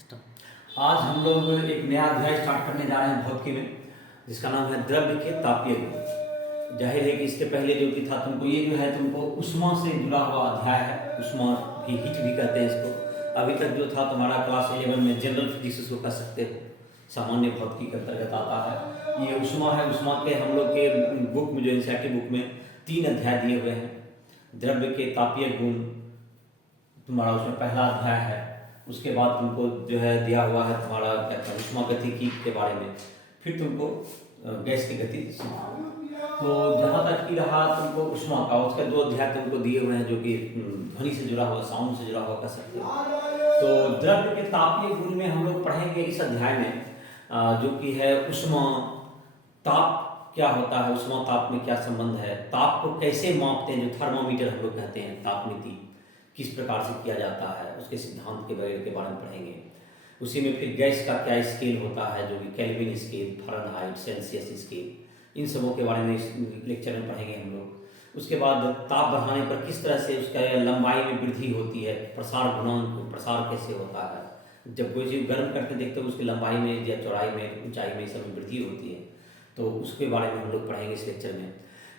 आज हम लोग एक नया अध्याय स्टार्ट करने जा रहे हैं भौतिकी में, जिसका नाम है द्रव्य के तापीय गुण। जाहिर है कि इसके पहले जो कि था तुमको ये जो है तुमको उष्मा से जुड़ा हुआ अध्याय है। उष्मा भी हीट भी कहते हैं इसको। अभी तक जो था तुम्हारा क्लास 11 में जनरल फिजिक्स उसको कह सकते हो, सामान्य भौतिकी के अंतर्गत आता है। ये उष्मा है। उष्मा के हम लोग के बुक में जो एनसीईआरटी बुक में 3 अध्याय दिए हुए हैं। द्रव्य के तापीय गुण तुम्हारा उसमें पहला अध्याय है। उसके बाद तुमको जो है दिया हुआ है तुम्हारा क्या कहते हैं उष्मा गतिकी के बारे में। फिर तुमको गैस की गति। तो जहाँ तक की रहा तुमको उष्मा का, उसके 2 अध्याय तुमको दिए हुए हैं जो कि ध्वनि से जुड़ा हुआ, साउंड से जुड़ा हुआ कह सकते हो। तो द्रव्य के तापीय गुण में हम लोग पढ़ेंगे इस अध्याय में जो कि है उष्मा। ताप क्या होता है, उष्मा ताप में क्या संबंध है, ताप को कैसे मापते हैं, जो थर्मामीटर हम लोग कहते हैं, तापमिति किस प्रकार से किया जाता है, उसके सिद्धांत के वगैरह के बारे में पढ़ेंगे। उसी में फिर गैस का क्या स्केल होता है, जो कि Kelvin scale, Fahrenheit, Celsius scale, इन सबों के बारे में इस लेक्चर में पढ़ेंगे हम लोग। उसके बाद ताप बढ़ाने पर किस तरह से उसका लंबाई में वृद्धि होती है, प्रसार गुणांक, प्रसार कैसे होता है। जब कोई चीज़ गर्म करके देखते हो उसकी लंबाई में या चौड़ाई में, ऊंचाई में, सब में वृद्धि होती है। तो उसके बारे में हम लोग पढ़ेंगे इस लेक्चर में।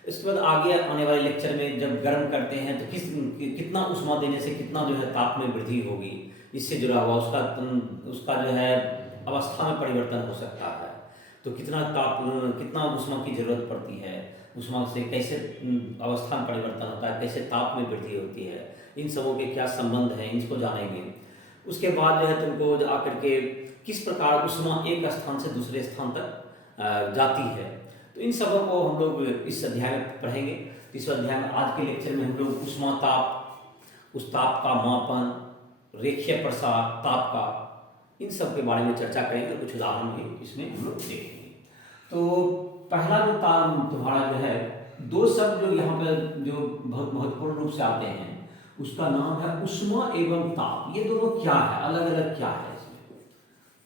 इसके बाद आगे आने वाले लेक्चर में जब गर्म करते हैं तो कितना उष्मा देने से कितना जो है ताप में वृद्धि होगी, इससे जुड़ा हुआ उसका जो है अवस्था में परिवर्तन हो सकता है। तो कितना उष्मा की जरूरत पड़ती है, उष्मा से कैसे अवस्था में परिवर्तन होता है, कैसे ताप में वृद्धि होती है, इन सबों के क्या संबंध हैं, इसको जानेंगे। उसके बाद जो है तुमको आकर के किस प्रकार उष्मा एक स्थान से दूसरे स्थान तक जाती है, तो इन सबों को हम लोग इस अध्याय में पढ़ेंगे। इस अध्याय में आज के लेक्चर में हम लोग उष्मा ताप, उस ताप का मापन, रेखीय प्रसार ताप का, इन सब के बारे में चर्चा करेंगे। कुछ उदाहरण भी इसमें हम लोग देखेंगे। तो पहला जो ताप तुम्हारा जो है, 2 शब्द जो यहाँ पे जो बहुत महत्वपूर्ण रूप से आते हैं, उसका नाम है उष्मा एवं ताप। ये दोनों क्या है, अलग अलग क्या है इसमें,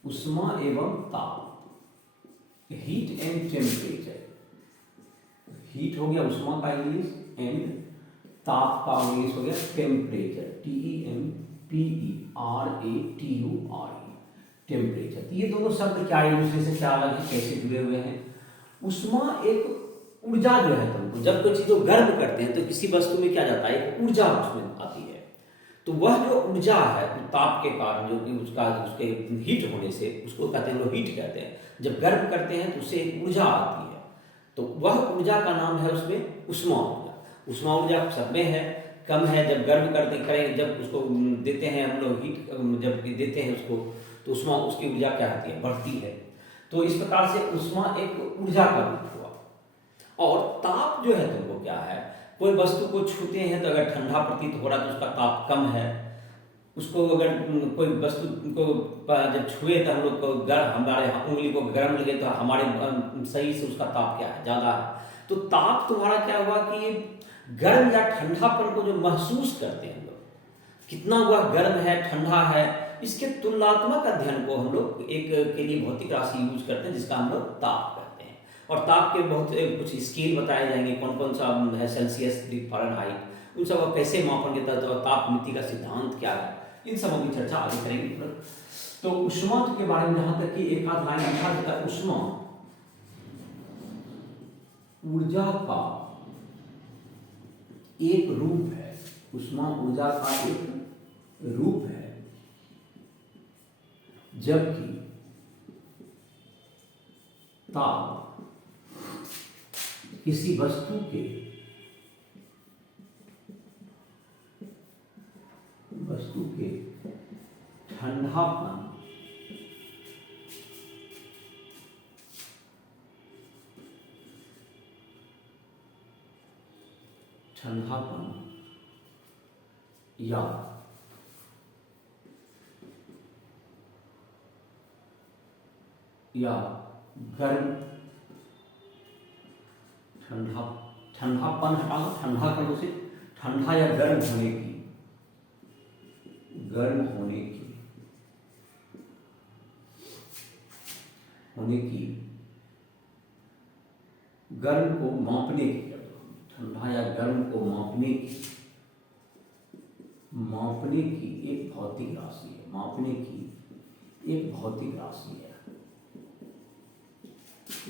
उष्मा एवं ताप, हीट एंड टेम्परेचर। हीट हो गया उष्मा का इंग्लिश, एंड ताप का इंग्लिश हो गया टेम्परेचर, TEMPERATURE, टेम्परेचर। ये दोनों शब्द क्या एक दूसरे से क्या अलग है, कैसे जुड़े हुए हैं। उष्मा एक ऊर्जा जो है, तुमको जब कोई चीज को गर्म करते हैं तो किसी वस्तु में क्या जाता है, एक ऊर्जा उसमें आती है। तो वह जो ऊर्जा है ताप के कारण, जो कि उसके हीट होने से, उसको कहते हैं लोग हीट कहते हैं। जब गर्म करते हैं तो उससे एक ऊर्जा आती है, तो वह ऊर्जा का नाम है उसमें उष्मा ऊर्जा। उष्मा ऊर्जा सब में है, कम है। जब गर्म करते करें, जब उसको देते हैं हम लोग हीट, जब देते हैं उसको, तो उष्मा, उसकी ऊर्जा क्या होती है, बढ़ती है। तो इस प्रकार से उष्मा एक ऊर्जा का रूप हुआ। और ताप जो है तुमको क्या है, कोई वस्तु को छूते हैं तो अगर ठंडा प्रतीत हो रहा है तो उसका ताप कम है। उसको अगर कोई वस्तु को जब छुए तो हम लोग को हमारे उंगली को गर्म लगे तो हमारे शरीर से उसका ताप क्या है, ज़्यादा है। तो ताप तुम्हारा क्या हुआ कि गर्म या ठंडापन को जो महसूस करते हैं हम लोग, कितना वह गर्म है, ठंडा है, इसके तुलनात्मक अध्ययन को हम लोग एक के लिए भौतिक राशि यूज करते हैं, जिसका हम लोग ताप कहते हैं। और ताप के बहुत कुछ स्केल बताए जाएंगे, कौन कौन सा है, सेल्सियस, फ़ारेनहाइट, उन सब कैसे मापन के तहत, और तापमिति का सिद्धांत क्या है, इन सबों की चर्चा आगे करेंगे। तो उष्मा के बारे में जहां तक कि एक आध लाइन लिखा जाता है, उष्मा ऊर्जा का एक रूप है। उष्मा ऊर्जा का एक रूप है, जबकि ताप किसी वस्तु के ठंडापन या गर्म, ठंडापन हटाना, ठंडा करो से, ठंडा या गर्म होने की, गर्म को मापने की, ठंडा या गर्म को मापने की एक भौतिक राशि है, मापने की एक भौतिक राशि है,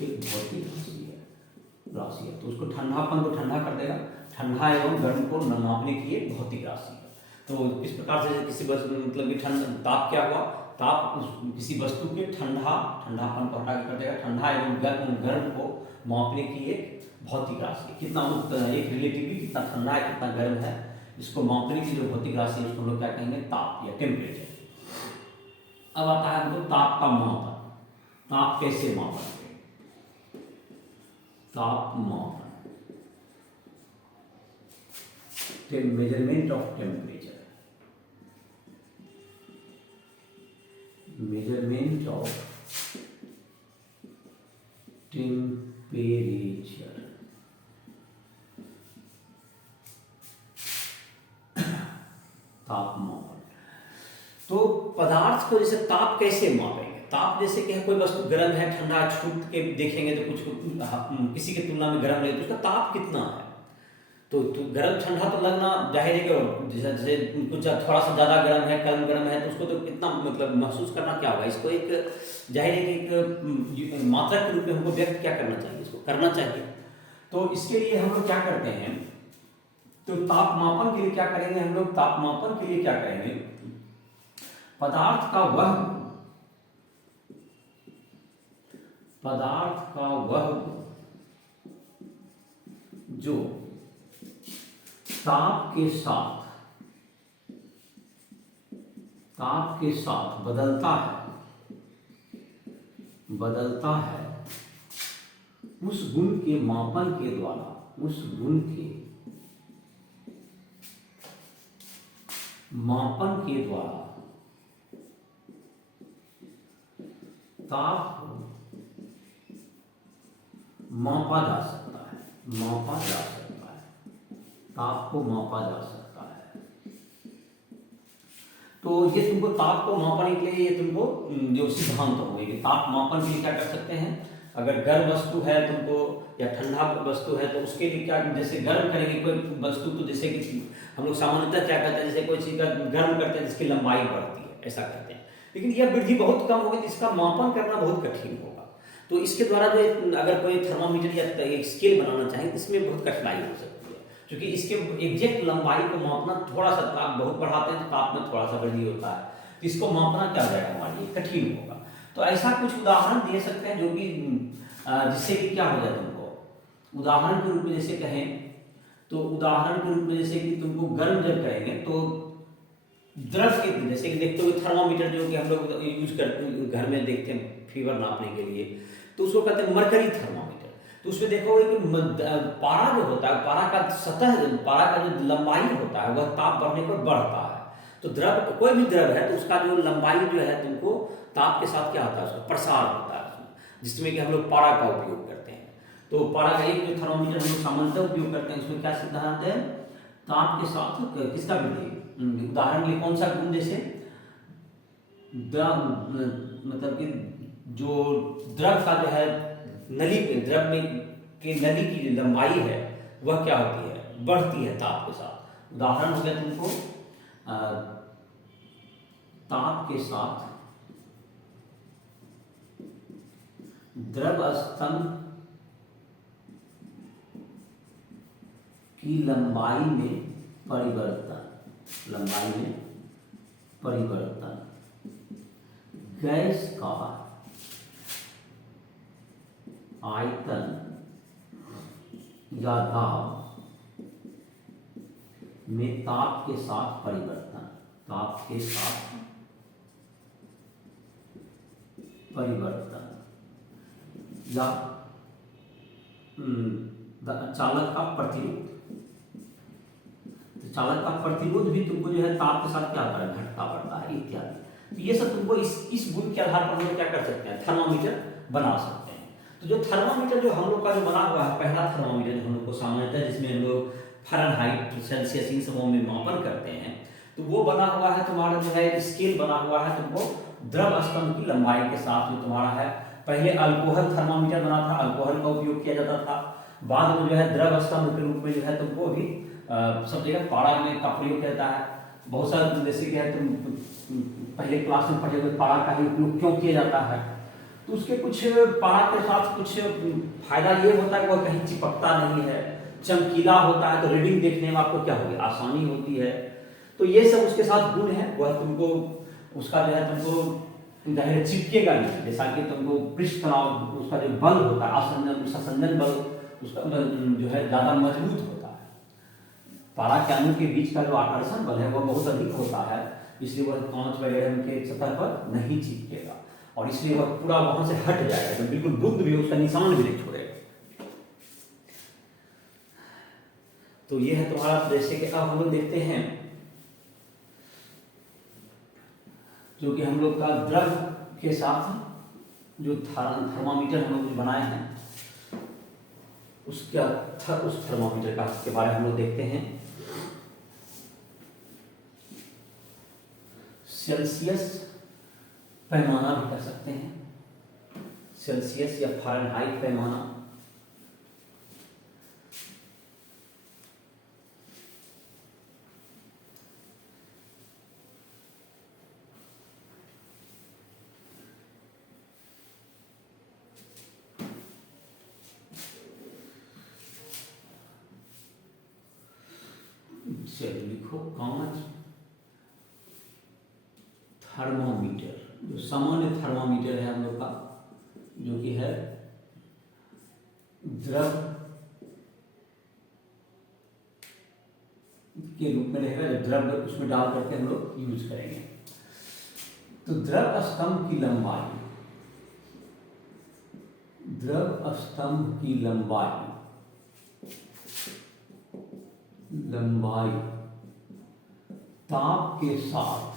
एक भौतिक राशि है। तो उसको ठंडापन को ठंडा कर देगा, ठंडा एवं गर्म को नापने की एक भौतिक राशि है। तो इस प्रकार से किसी वस्तु मतलब कि ताप क्या हुआ, ताप किसी वस्तु के ठंडापन को हटा कर देगा, ठंडा एवं गर्म को मापने की एक भौतिक राशि। कितना एक रिलेटिवली कितना ठंडा है कितना गर्म है, इसको मापने की जो भौतिक राशि है उसको हम लोग क्या कहेंगे, ताप या टेम्परेचर। अब आता है हमको ताप का मापन। ताप कैसे मापन, ताप मापन, measurement of temperature, measurement of temperature. तापमान। तो पदार्थ को जैसे ताप कैसे मापेंगे, ताप जैसे कि कोई वस्तु गर्म है ठंडा छूट के देखेंगे तो कुछ किसी की तुलना में गर्म लगे तो उसका ताप कितना है। तो गर्म ठंडा तो लगना जाहिर है कि जैसे कुछ थोड़ा सा ज़्यादा गर्म है कम गर्म है तो उसको तो कितना मतलब महसूस करना क्या होगा, इसको एक जाहिर है कि एक मात्रा के रूप में हमको व्यक्त क्या करना चाहिए, इसको करना चाहिए। तो इसके लिए हम लोग क्या करते हैं, तो तापमापन के लिए क्या करेंगे हम लोग, तापमापन के लिए क्या करेंगे, पदार्थ का वह जो ताप के साथ बदलता है उस गुण के मापन के द्वारा, उस गुण के मापन के द्वारा ताप को मापा जा सकता है, ताप को मापा जा सकता है। तो ये तुमको ताप को मापने के लिए ये तुमको जो सिद्धांत होंगे कि ताप मापन के लिए क्या कर सकते हैं, अगर गर्म वस्तु है तुमको या ठंडा वस्तु है तो उसके लिए क्या, जैसे गर्म करेंगे कोई वस्तु तो जैसे कि हम लोग सामान्यतः क्या करते हैं, जैसे कोई चीज का गर्म करते हैं जिसकी लंबाई बढ़ती है ऐसा करते हैं, लेकिन यह वृद्धि बहुत कम होगी तो इसका मापन करना बहुत कठिन होगा। तो इसके द्वारा जो अगर कोई थर्मामीटर या एक स्केल बनाना चाहे तो इसमें बहुत कठिनाई हो सकती है, क्योंकि इसके एग्जैक्ट लंबाई को मापना थोड़ा सा, ताप बहुत बढ़ाते हैं तो ताप में थोड़ा सा वृद्धि होता है, तो इसको मापना क्या जाएगा हमारे लिए कठिन होगा। तो ऐसा कुछ उदाहरण दे सकते हैं जो कि जिससे कि क्या हो जाए तुमको, उदाहरण के रूप में जैसे कहें तो उदाहरण के रूप में जैसे कि तुमको गर्म जब करेंगे तो द्रव के, जैसे कि देखते हो थर्मामीटर जो कि हम लोग यूज करते घर में देखते हैं फीवर नापने के लिए, तो उसको कहते हैं मरकरी थर्मामीटर। तो उसमें देखोगे कि पारा जो होता है, पारा का सतह, पारा का जो लंबाई होता है वह ताप बढ़ने पर बढ़ता है। तो द्रव, कोई भी द्रव है तो उसका जो लंबाई जो है तुमको ताप के साथ क्या होता है, उसका प्रसार होता है उसमें, जिसमें कि हम लोग पारा का उपयोग करते हैं। तो पारा का एक जो थर्मामीटर हम लोग सामान्यतः उपयोग करते हैं उसमें क्या सिद्धांत है, ताप के साथ किसका वृद्धि, उदाहरण के लिए कौन सा गुण, जैसे मतलब कि जो द्रव का जो है नली, द्रव में की नली की लंबाई है वह क्या होती है, बढ़ती है ताप के साथ। उदाहरण हो गया तुमको ताप के साथ द्रव स्तंभ की लंबाई में परिवर्तन, गैस का आयतन या दाब में ताप के साथ परिवर्तन, या चालक का प्रतिरोध, तो चालक का प्रतिरोध भी तुमको जो है ताप के साथ क्या होता है, घटता बढ़ता है इत्यादि। तो ये सब तुमको इस गुण के आधार पर हम लोग क्या कर सकते हैं, थर्मामीटर बना सकते हैं। तो जो थर्मामीटर जो हम लोग का जो बना हुआ है, पहला थर्मामीटर जो हम लोग को सामान्यतः जिसमें हम लोग फ़ारेनहाइट, सेल्सियस इन सबों में मापन करते हैं, तो वो बना हुआ है तुम्हारा जो है स्केल बना हुआ है तुमको द्रव स्तंभ की लंबाई के साथ जो तुम्हारा है। पहले अल्कोहल थर्मामीटर बना था, अल्कोहल का उपयोग किया जाता था, बाद में जो है द्रव स्तंभ के रूप में जो है तुमको भी सब जगह पारा में का प्रयोग किया जाता है। बहुत सारे जैसे क्या है तुम पहले क्लास में पढ़े हुए पारा का ही उपयोग क्यों किया जाता है, तो उसके कुछ पारा के साथ कुछ फायदा ये होता है कि वह कहीं चिपकता नहीं है, चमकीला होता है, तो रीडिंग देखने में आपको क्या होगी, आसानी होती है। तो ये सब उसके साथ गुण है, वह तुमको उसका जो है तुमको जाहिर चिपकेगा नहीं, जैसा कि तुमको पृष्ठ तनाव उसका जो बल होता है, आसंजन संजन बल उसका जो है ज्यादा मजबूत होता है। पारा के अणु के बीच का जो आकर्षण बल है वह बहुत अधिक होता है, इसलिए वह कांच वगैरह के सतह पर नहीं चिपकेगा और इसलिए वह पूरा वहां से हट जाएगा, तो बिल्कुल बूंद भी उसका निशान भी नहीं छोड़ेगा। तो ये है तुम्हारा, जैसे कि अब हम लोग देखते हैं जो कि हम लोग का द्रव के साथ जो थर्मामीटर हम लोग बनाए हैं उस थर्मामीटर के बारे में हम लोग देखते हैं। सेल्सियस पैमाना भी कर सकते हैं, सेल्सियस या फ़ारेनहाइट पैमाना। चलिए लिखो कांच थर्मामीटर, जो सामान्य थर्मामीटर है हम लोग का, जो कि है द्रव के रूप में रहेगा, जो द्रव उसमें डाल करके हम लोग यूज करेंगे। तो द्रव स्तंभ की लंबाई, द्रव स्तंभ की लंबाई ताप के साथ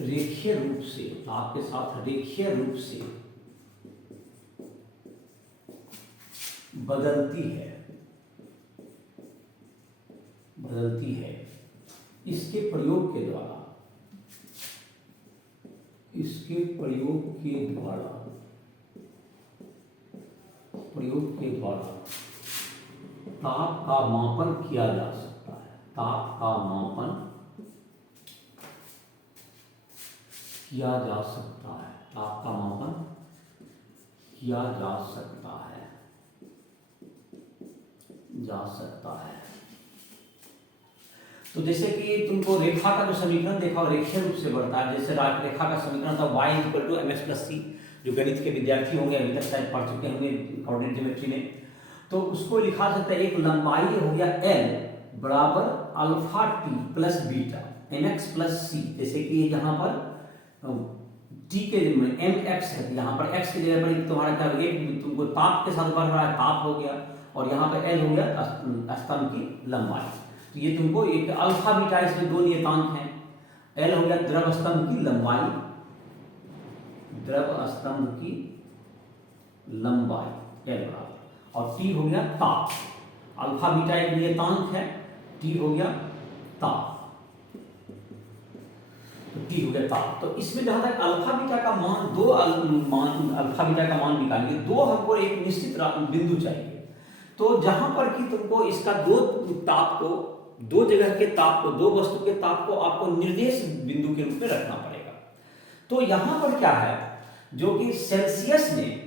रेखीय रूप से, ताप के साथ रेखीय रूप से बदलती है। इसके प्रयोग के द्वारा ताप का मापन किया जा सकता है, ताप का मापन किया जा सकता है, ताप का मापन किया जा सकता है। तो जैसे कि तुमको रेखा का जो समीकरण देखा और रेखीय रूप से बढ़ता है, जैसे रेखा का समीकरण था y = mx + c, जो गणित के विद्यार्थी होंगे अभी तक शायद पढ़ चुके होंगे कोऑर्डिनेट ज्योमेट्री में, तो उसको लिखा जाता है, एक लंबाई हो गया l बराबर alpha t plus beta mx + c। जैसे कि यहाँ पर t के mx है, यहाँ पर x की जगह पर तुम्हारा क्या हो गया, तुमको ताप के साथ बढ़ रहा है, ताप हो गया, और यहाँ पर l हो गया स्तंभ की लंबाई। तो ये तुमको एक अल्फा बीटा, इसमें दो नियतांक हैं, l हो गया द्रव स्तंभ की लंबाई, द्रव स्तंभ की लंबाई l बराबर, और t हो गया ताप। अल्फा बीटा एक नियतांक है, t हो गया ताप, तो t हो गया ताप। तो इसमें जहां तक अल्फा बीटा का मान, अल्फा बीटा का मान निकालेंगे, दो हमको एक निश्चित बिंदु चाहिए। तो जहां पर कि तुमको इसका दो जगह के ताप को, दो वस्तु के ताप को आपको निर्देश बिंदु के रूप में रखना पड़ेगा। तो यहां पर क्या है, जो कि सेल्सियस में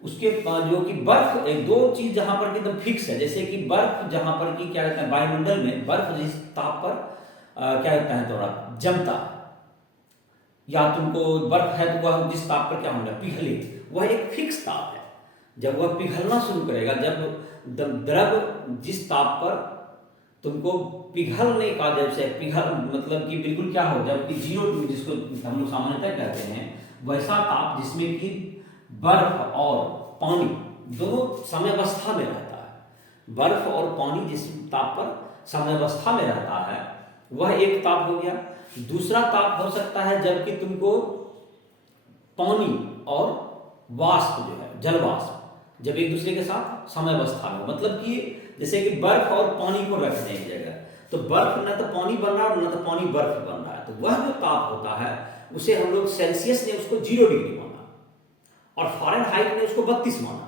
उसके जो कि बर्फ, एक दो चीज जहां पर एकदम फिक्स है, जैसे कि बर्फ जहां पर कि क्या कहते हैं, वायुमंडल में बर्फ जिस ताप पर क्या कहता है थोड़ा जमता है, या तुमको बर्फ है तो वह जिस ताप पर क्या होगा, पिघले, वह एक फिक्स ताप है। जब वह पिघलना शुरू करेगा, जब द्रव जिस ताप पर तुमको पिघलने का, जब से पिघल मतलब कि बिल्कुल क्या हो, जबकि जीरो, जिसको हम लोग सामान्यतः कहते हैं, वैसा ताप जिसमें कि बर्फ और पानी दोनों साम्यावस्था में रहता है, बर्फ और पानी जिस ताप पर साम्यावस्था में रहता है, वह एक ताप हो गया। दूसरा ताप हो सकता है जबकि तुमको पानी और वाष्प जो है, जल वाष्प, जब एक दूसरे के साथ साम्यावस्था में, मतलब कि जैसे कि बर्फ और पानी को रख दें एक जगह, तो बर्फ न तो पानी बन रहा है और न तो पानी बर्फ बन रहा है, तो वह जो ताप होता है उसे हम लोग, सेल्सियस ने उसको 0 डिग्री माना और फ़ारेनहाइट ने उसको 32 माना।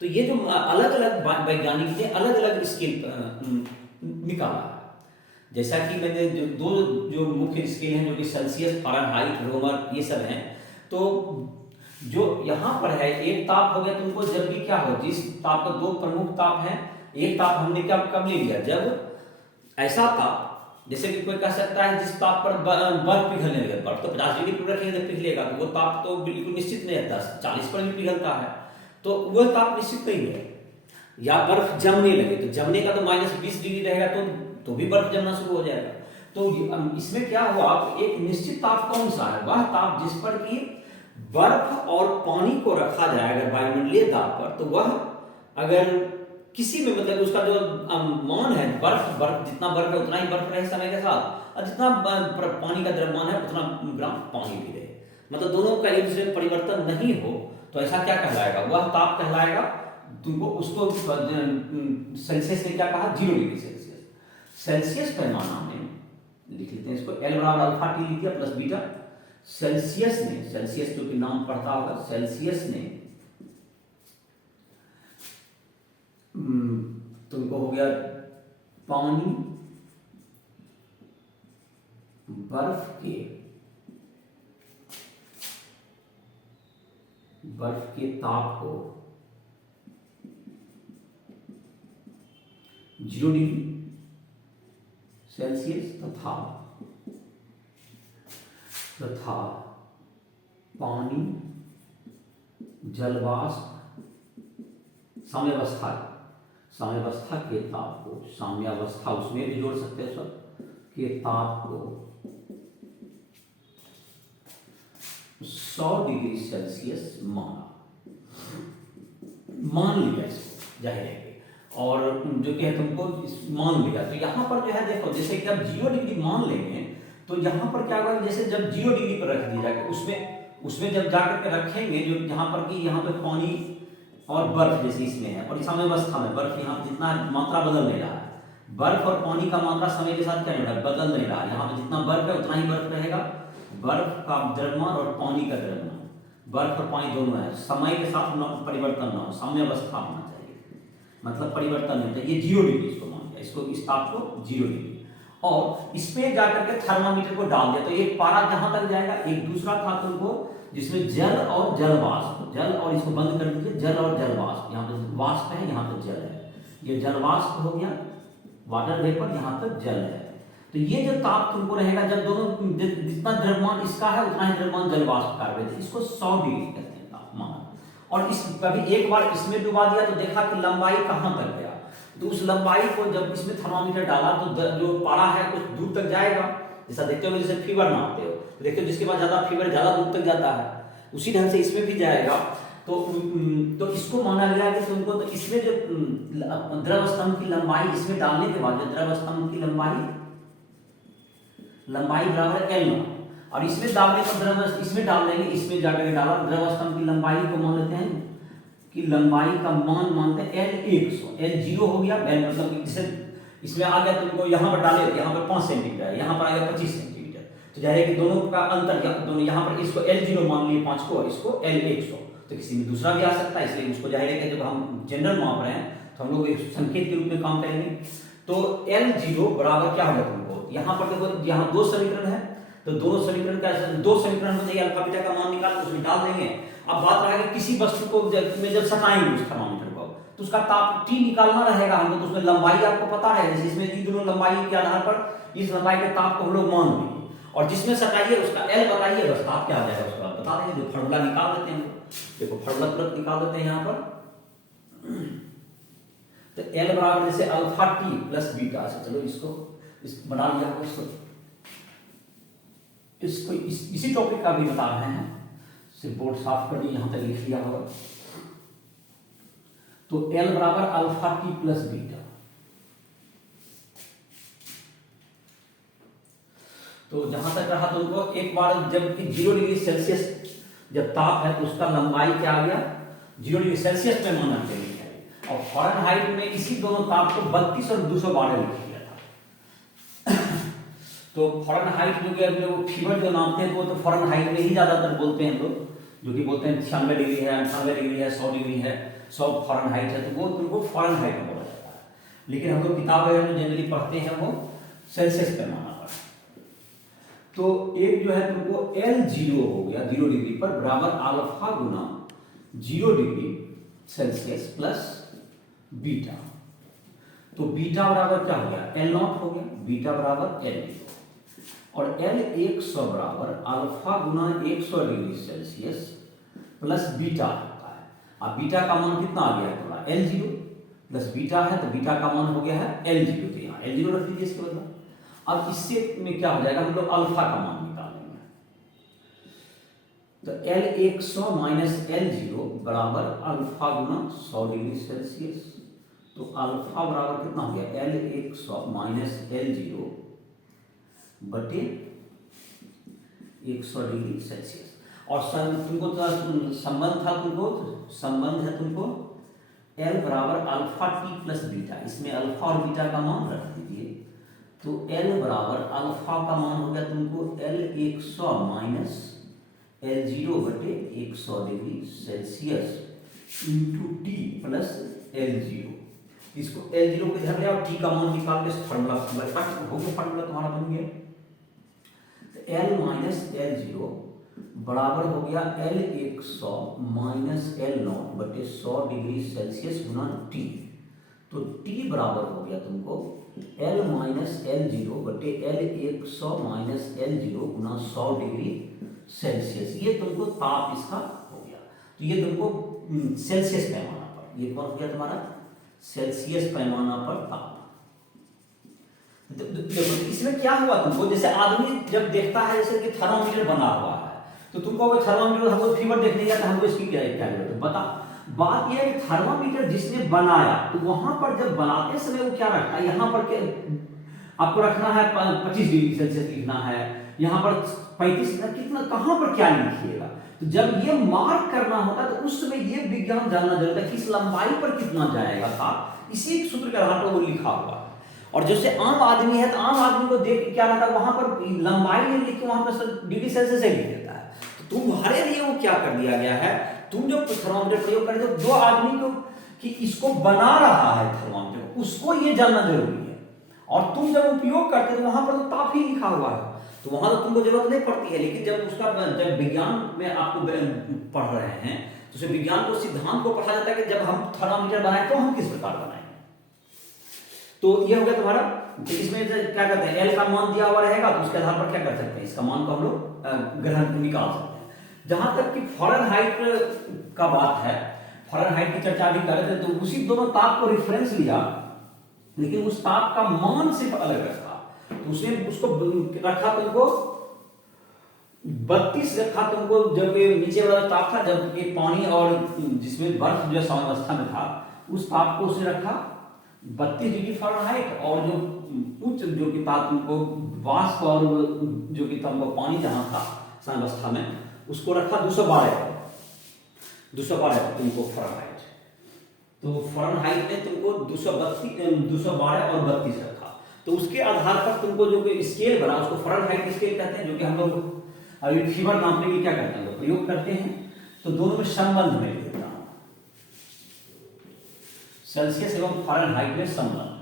तो ये जो अलग अलग वैज्ञानिक ने अलग अलग स्केल निकाला है, जैसा कि मैंने दो जो मुख्य स्केल हैं जो कि सेल्सियस, फ़ारेनहाइट, रोमर ये सब हैं। तो जो यहाँ पर है एक ताप हो गया तुमको जब भी क्या हो, जिस ताप का दो प्रमुख ताप हैं, एक ताप हमने क्या कब ले लिया, जब ऐसा ताप जैसे कि कोई कह सकता है जिस ताप पर बर्फ पिघलने लगे, बर्फ तो 50 डिग्री पर रखेंगे तो पिघलेगा, तो वो ताप तो बिल्कुल निश्चित नहीं रहता, 40 पर भी पिघलता है, तो वह ताप निश्चित नहीं है। या बर्फ जमने लगे तो जमने का तो -20 डिग्री रहेगा, तो भी बर्फ जमना शुरू हो जाएगा। तो इसमें क्या हुआ, एक निश्चित ताप कौन सा है, वह ताप जिस पर कि बर्फ और पानी को रखा जाए अगर वायुमंडलीय दाब पर, तो वह अगर किसी में मतलब उसका जो मान है, बर्फ जितना बर्फ है उतना ही बर्फ रहे समय के साथ, और जितना पानी का द्रव्यमान है उतना ग्राम पानी भी रहे, मतलब दोनों का एक दूसरे में परिवर्तन नहीं हो, तो ऐसा क्या कहलाएगा, वह ताप कहलाएगा। तुमको उसको सेल्सियस ने क्या कहा, 0 डिग्री सेल्सियस। सेल्सियस पैमाना में लिख लेते हैं इसको, L बराबर अल्फा टी लिख दिया प्लस बीटा। सेल्सियस जो कि नाम पढ़ता होगा, सेल्सियस ने तुमको हो गया पानी बर्फ के ताप को 0 डिग्री सेल्सियस तथा पानी जलवाष्प साम्यावस्था के ताप को, साम्यावस्था उसमें भी जोड़ सकते हैं सब, के ताप को 100 डिग्री सेल्सियस मान लिया इसको, जाहिर है, और जो कि है तुमको मान लिया। तो यहाँ पर जो है देखो, जैसे कि अब 0 डिग्री मान लेंगे तो यहाँ पर क्या होगा, जैसे जब 0 डिग्री पर रख दिया जाएगा, उसमें जब जाकर के रखेंगे, जो यहाँ पर कि यहाँ पे पानी और बर्फ जैसे इसमें है, और इस साम्यावस्था में बर्फ यहाँ जितना मात्रा बदल नहीं रहा है, बर्फ और पानी का मात्रा समय के साथ क्या हो रहा है, बदल नहीं रहा है, यहाँ पे जितना बर्फ है उतना ही बर्फ रहेगा, बर्फ का द्रव्यमान और पानी का द्रव्यमान, बर्फ और पानी दोनों है, समय के साथ परिवर्तन ना हो, साम्यावस्था होना चाहिए, मतलब परिवर्तन नहीं होता। ये 0 डिग्री इसको मान लिया, इसको इस ताप को 0 डिग्री, और इस पे जाकर के थर्मामीटर को डाल दिया, तो ये पारा जहां तक जाएगा। एक दूसरा था तुमको जिसमें जल और जलवाष्प, जल और इसको बंद कर दीजिए, जल और जलवाष्प, यहाँ पे वाष्प है यहाँ पे जल है, ये जलवाष्प हो गया, वाटर वेपर, यहाँ पर जल है। तो ये जो ताप तुमको रहेगा, जब दोनों जितना द्रव्यमान इसका है उतना ही द्रव्यमान जलवाष्प का है, इसको 100 डिग्री कहते हैं तापमान। और इस कभी एक बार इसमें डुबा दिया तो देखा कि लंबाई कहाँ तक गया, तो उस लंबाई को जब इसमें थर्मामीटर डाला तो जो पारा है कुछ दूर तक जाएगा, जैसा देखते हो जैसे फीवर नापते हो, तो देखते हो जिसके पास ज्यादा फीवर ज्यादा दूर तक जाता है, उसी ढंग से इसमें भी जाएगा। तो इसको माना गया कि तुमको तो इसमें जो द्रव स्तंभ की लंबाई इसमें डालने के बाद जो द्रव स्तंभ की लंबाई बराबर L, और इसमें डालने पर द्रव इसमें डाल देंगे, इसमें जाकर डाला द्रव स्तंभ की लंबाई को मान लेते हैं कि लंबाई का मान मानते हैं L100, L0 हो गया, L मतलब जैसे इसमें आ गया तुमको यहाँ पर डाले, यहाँ पर 5 सेंटीमीटर है, यहाँ पर आ गया 25 सेंटीमीटर, तो जाहिर है कि दोनों का अंतर दोनों, यहाँ पर इसको L0 मान लिए 5 को, इसको L100, तो किसी में दूसरा भी आ सकता है, इसलिए उसको जाहिर है कि जब हम जनरल माप रहे हैं तो हम लोग एक संकेत के रूप में काम करेंगे। तो L0 बराबर क्या होगा तुमको, यहाँ पर देखो, यहाँ 2 समीकरण है, तो दोनों समीकरण का 2 समीकरण में चाहिए अल्फा बीटा का मान निकाल उसमें डाल देंगे। अब बात रहा कि किसी वस्तु को जब सटाएंगे उस थर्मामीटर को, तो उसका ताप T निकालना रहेगा हमको, तो उसमें लंबाई आपको पता है, जैसे इसमें इन दोनों लंबाई के आधार पर इस लंबाई के ताप को हम लोग मान लेंगे, और जिसमें सटाइए उसका L बताइए, बस ताप क्या आ जाएगा उसका बता देंगे, जो फार्मूला निकाल देते हैं, देखो फार्मूला तुरंत निकाल देते हैं यहाँ पर। तो L बराबर जैसे अल्फा T प्लस बीटा से, चलो इसको बना लिया, इसको इसी टॉपिक का भी बता रहे हैं, सिर्फ बोर्ड साफ कर दिए, यहां तक लिख लिया होगा। तो L बराबर अल्फा T प्लस बीटा, तो जहां तक रहा तुमको एक बार जब 0 डिग्री सेल्सियस जब ताप है तो उसका लंबाई क्या आ गया, 0 डिग्री सेल्सियस में माना चाहिए, और फ़ारेनहाइट में इसी दोनों ताप को 32 और 212 लिख दिया था। तो फ़ारेनहाइट जो कि लोग फीवर जो नापते हैं वो तो फ़ारेनहाइट में ही ज्यादातर बोलते हैं लोग, जो कि बोलते हैं 96 डिग्री है, 98 डिग्री है, 100 डिग्री है, 100 फ़ारेनहाइट है, तो वो तुमको फ़ारेनहाइट में बोला जाता है। लेकिन हम लोग किताब वगैरह में जनरली पढ़ते हैं वो सेल्सियस पैमाना पर। तो एक जो है तुमको L0 हो गया 0 डिग्री पर बराबर अल्फा गुना 0 डिग्री सेल्सियस प्लस बीटा। तो बीटा बराबर क्या हो गया L0 हो गया, बीटा बराबर L0 और L100 बराबर अल्फा गुना 100 डिग्री सेल्सियस प्लस बीटा होता है। अब बीटा का मान कितना आ गया है थोड़ा L0 प्लस बीटा है, तो बीटा का मान हो गया है L0, तो यहाँ L0 रख दीजिए इसके बदला। अब इससे में क्या हो जाएगा, हम लोग अल्फा का मान निकालेंगे। तो L100 माइनस L0 बराबर अल्फा गुना 100 डिग्री सेल्सियस। तो अल्फा बराबर कितना हो गया L100 माइनस L0 बटे 100 डिग्री सेल्सियस। और तुमको तो संबंध था, संबंध है तुमको L बराबर अल्फा टी प्लस बीटा, इसमें अल्फा और बीटा का मान रख दीजिए। तो L बराबर अल्फा का मान हो गया तुमको L100 माइनस L0 बटे 100 degree Celsius into T plus L0। इसको L0 को इधर ले और टी का मान निकाल के फार्मूला हो गया, फार्मूला तुम्हारा बन गया। तो L माइनस L0 बराबर हो गया L100 माइनस L0 बटे 100 डिग्री सेल्सियस गुना टी। तो टी बराबर हो गया तुमको L माइनस L0 बटे L100 माइनस L0 गुना 100 डिग्री सेल्सियस। ये तुमको ताप इसका हो गया। तो ये तुमको सेल्सियस पैमाना पर, ये कौन हो गया तुम्हारा सेल्सियस पैमाना पर ताप। देखो इसमें क्या हुआ तुमको, जैसे आदमी जब देखता है जैसे कि थर्मामीटर बना हुआ है, तो तुमको अगर थर्मामीटर हमको फीवर देखने जाता है, हमको इसकी क्या जरूरत है बता। बात यह है कि थर्मामीटर जिसने बनाया, तो वहां पर जब बनाते समय वो क्या रखता है, यहाँ पर आपको रखना है 25 डिग्री सेल्सियस लिखना है, यहाँ पर 35 कितना, कहाँ पर क्या लिखिएगा। तो जब ये मार्क करना होता है तो उस समय ये विज्ञान जानना जरूरी है कि इस लंबाई पर कितना जाएगा था, इसी सूत्र के आधार पर वो लिखा हुआ है। और जैसे आम आदमी है तो आम आदमी को देख के क्या रहता है, वहां पर लंबाई नहीं लिख के वहां पर डिग्री सेल्सियस लिख देता है। तो तुम्हारे लिए वो क्या कर दिया गया है, तुम जो थर्मामीटर प्रयोग कर रहे हो, दो आदमी को कि इसको बना रहा है थर्मामीटर, उसको ये जानना जरूरी है। और तुम जब उपयोग करते हो तो वहां पर तो ताप ही लिखा हुआ है, तो वहां तो तुमको जरूरत नहीं पड़ती है। लेकिन जब उसका जब विज्ञान में आपको पढ़ रहे हैं तो उसे विज्ञान को सिद्धांत को पढ़ा जाता है कि जब हम थर्मामीटर बनाए तो हम किस प्रकार बनाएंगे। तो ये हो गया तुम्हारा। इसमें क्या करते हैं, एल का मान दिया हुआ रहेगा तो उसके आधार पर क्या कर सकते हैं, इसका मान को हम लोग ग्रहण निकाल सकते हैं। जहां तक कि फ़ारेनहाइट का बात है, फ़ारेनहाइट की चर्चा भी कर रहे थे, तो उसी दोनों ताप को रिफरेंस लिया, लेकिन उस ताप का मान सिर्फ अलग रखा। तो उसने उसको रखा तुमको 32 रखा तुमको, जब ये नीचे वाला ताप था, जब ये पानी और जिसमें बर्फ जो साम्यावस्था में था, उस ताप को उसने रखा 32 डिग्री फ़ारेनहाइट, और जो उच्च जो कि ताप तुमको वाष्प और जो कि तुमको पानी जहां था साम्यावस्था में, उसको रखा 212 तुमको फ़ारेनहाइट। तो फ़ारेनहाइट में तुमको 212 और 32 रखा। तो उसके आधार पर तुमको जो कि स्केल बना उसको फ़ारेनहाइट स्केल कहते हैं, जो कि हम लोग अभी फीवर नापने के लिए क्या करते हैं, प्रयोग करते हैं। तो दोनों में संबंध में लिखता हूं, सेल्सियस एवं फ़ारेनहाइट में संबंध।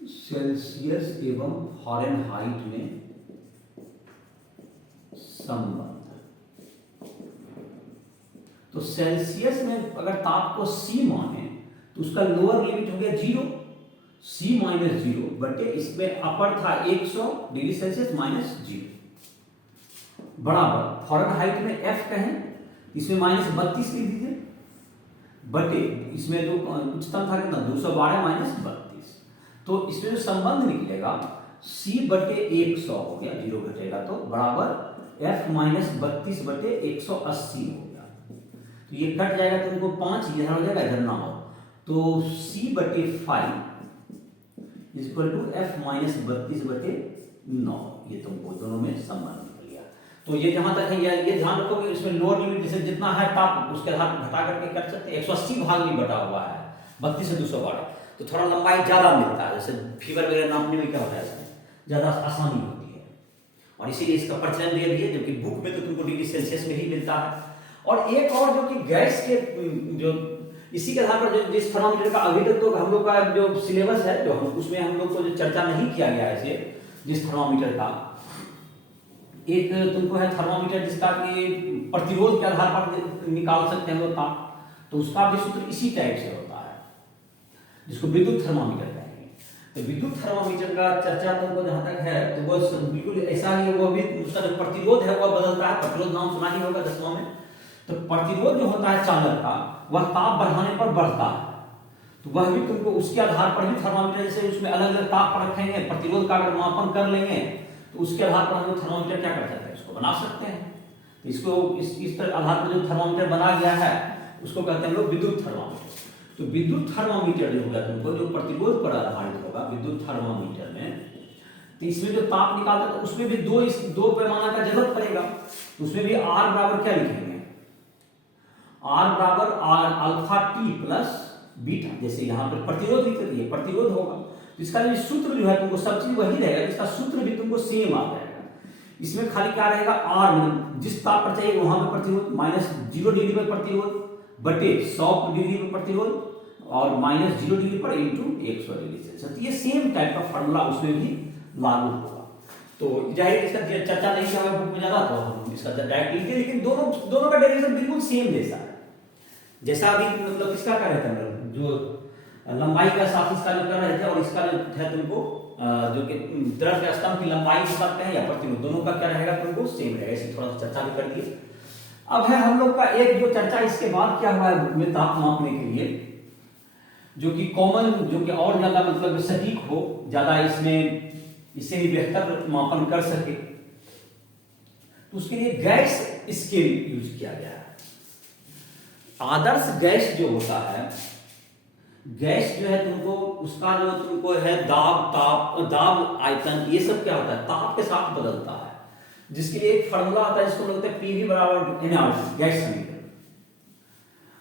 सेल्सियस एवं फ़ारेनहाइट में संबंध। तो सेल्सियस में अगर ताप को C माने तो उसका लोअर लिमिट हो गया 0, C माइनस 0 बटे इसमें अपर था 100 डिग्री सेल्सियस माइनस 0 बराबर फ़ारेनहाइट में F कहें, इसमें माइनस 32 लिख दीजिए, बटे इसमें जो उच्चतम था कितना 212 माइनस 32। तो इसमें जो संबंध निकलेगा C बटे 100 हो गया, 0 घटेगा तो बराबर F माइनस 32 बटे 180 हो गया। तो ये कट जाएगा तो तुमको 5 इधर हो जाएगा, इधर ना हो। तो C बटे 5 is equal to F minus 32 बटे 9। ये तुमको दोनों में संबंध निकल गया। तो ये जहां तक है ये ध्यान रखो कि इसमें लोअर लिमिट जैसे जितना है ताप उसके आधार पर घटा करके कर सकते हैं। 180 भाग में बटा हुआ है 32 से 212, तो थोड़ा लंबाई ज्यादा मिलता है। जैसे फीवर वगैरह नापने में क्या होता है, इसमें ज्यादा आसानी होती है, और इसीलिए इसका प्रचलन भी है, जबकि बुक में तो तुमको डिग्री सेल्सियस में ही मिलता है। और एक और जो कि गैस के जो इसी के आधार पर जिस थर्मामीटर का अभी तक तो हम लोग का जो सिलेबस है जो हम उसमें हम लोग को जो चर्चा नहीं किया गया है जिस थर्मामीटर का एक तुमको है थर्मामीटर जिसका कि प्रतिरोध के आधार पर निकाल सकते हैं लोग ताप, तो उसका भी सूत्र इसी टाइप से होता है जिसको विद्युत थर्मामीटर कहेंगे। तो विद्युत थर्मामीटर का चर्चा तुमको जहां तक है तो वो बिल्कुल ऐसा ही है, वो भी उसका जो प्रतिरोध है वह बदलता है। प्रतिरोध नाम सुना ही होगा 10वां में। तो प्रतिरोध जो होता है चालक का वह ताप बढ़ाने पर बढ़ता है, तो वह भी तुमको उसके आधार पर भी थर्मामीटर जैसे उसमें अलग अलग ताप पर रखेंगे, प्रतिरोध का अगर मापन कर लेंगे तो उसके आधार पर हम लोग थर्मामीटर क्या कर सकते हैं, इसको बना सकते हैं। तो इसको इस तरह आधार पर जो थर्मामीटर बना गया है उसको कहते हैं लोग विद्युत थर्मामीटर। तो विद्युत थर्मामीटर जो होगा तुमको जो प्रतिरोध पर आधारित होगा विद्युत थर्मामीटर में, तो इसमें जो ताप निकालता है तो उसमें भी दो पैमाना का जरूरत पड़ेगा। तो उसमें भी आर बराबर क्या लिखेंगे, आर बराबर R alpha T plus beta. जैसे यहाँ पर प्रतिरोध लिख दिए, प्रतिरोध होगा तो इसका जो सूत्र जो है तुमको सब चीज वही रहेगा, इसका सूत्र भी तुमको सेम आ जाएगा। इसमें खाली क्या रहेगा, आर जिस ताप पर चाहिए वहां पर प्रतिरोध -0 डिग्री पर प्रतिरोध बटे 100 डिग्री पर प्रतिरोध और -0 डिग्री पर इंटू 100 डिग्री सेल्सियस। तो ये सेम टाइप का फॉर्मूला उसमें भी लागू होगा। तो जाहिर इसका चर्चा नहीं किया बुक में ज्यादा, तो हम इसका डायरेक्ट लिखते, लेकिन दोनों का डेरिवेशन बिल्कुल सेम जैसा है। जैसा अभी मतलब इसका क्या रहता है जो लंबाई का साथ इसका जो कर रहे थे और इसका जो है तुमको जो कि द्रव के स्तंभ की लंबाई के साथ हैं या प्रतिरोध दोनों का क्या रहेगा तुमको सेम रहेगा। इसे थोड़ा सा चर्चा भी कर दिए। अब है हम लोग का एक जो चर्चा इसके बाद क्या हुआ है में ताप मापने के लिए जो कि कॉमन जो कि और ज्यादा मतलब सटीक हो, ज्यादा इसमें इससे भी बेहतर मापन कर सके, तो उसके लिए गैस स्केल यूज किया गया है। आदर्श गैस जो होता है, गैस जो है तुमको उसका जो तुमको है दाब आयतन ये सब क्या होता है ताप के साथ बदलता है, जिसके लिए एक फार्मूला आता है जिसको हम लोग पीवी बराबर एनआरटी गैस समीकरण।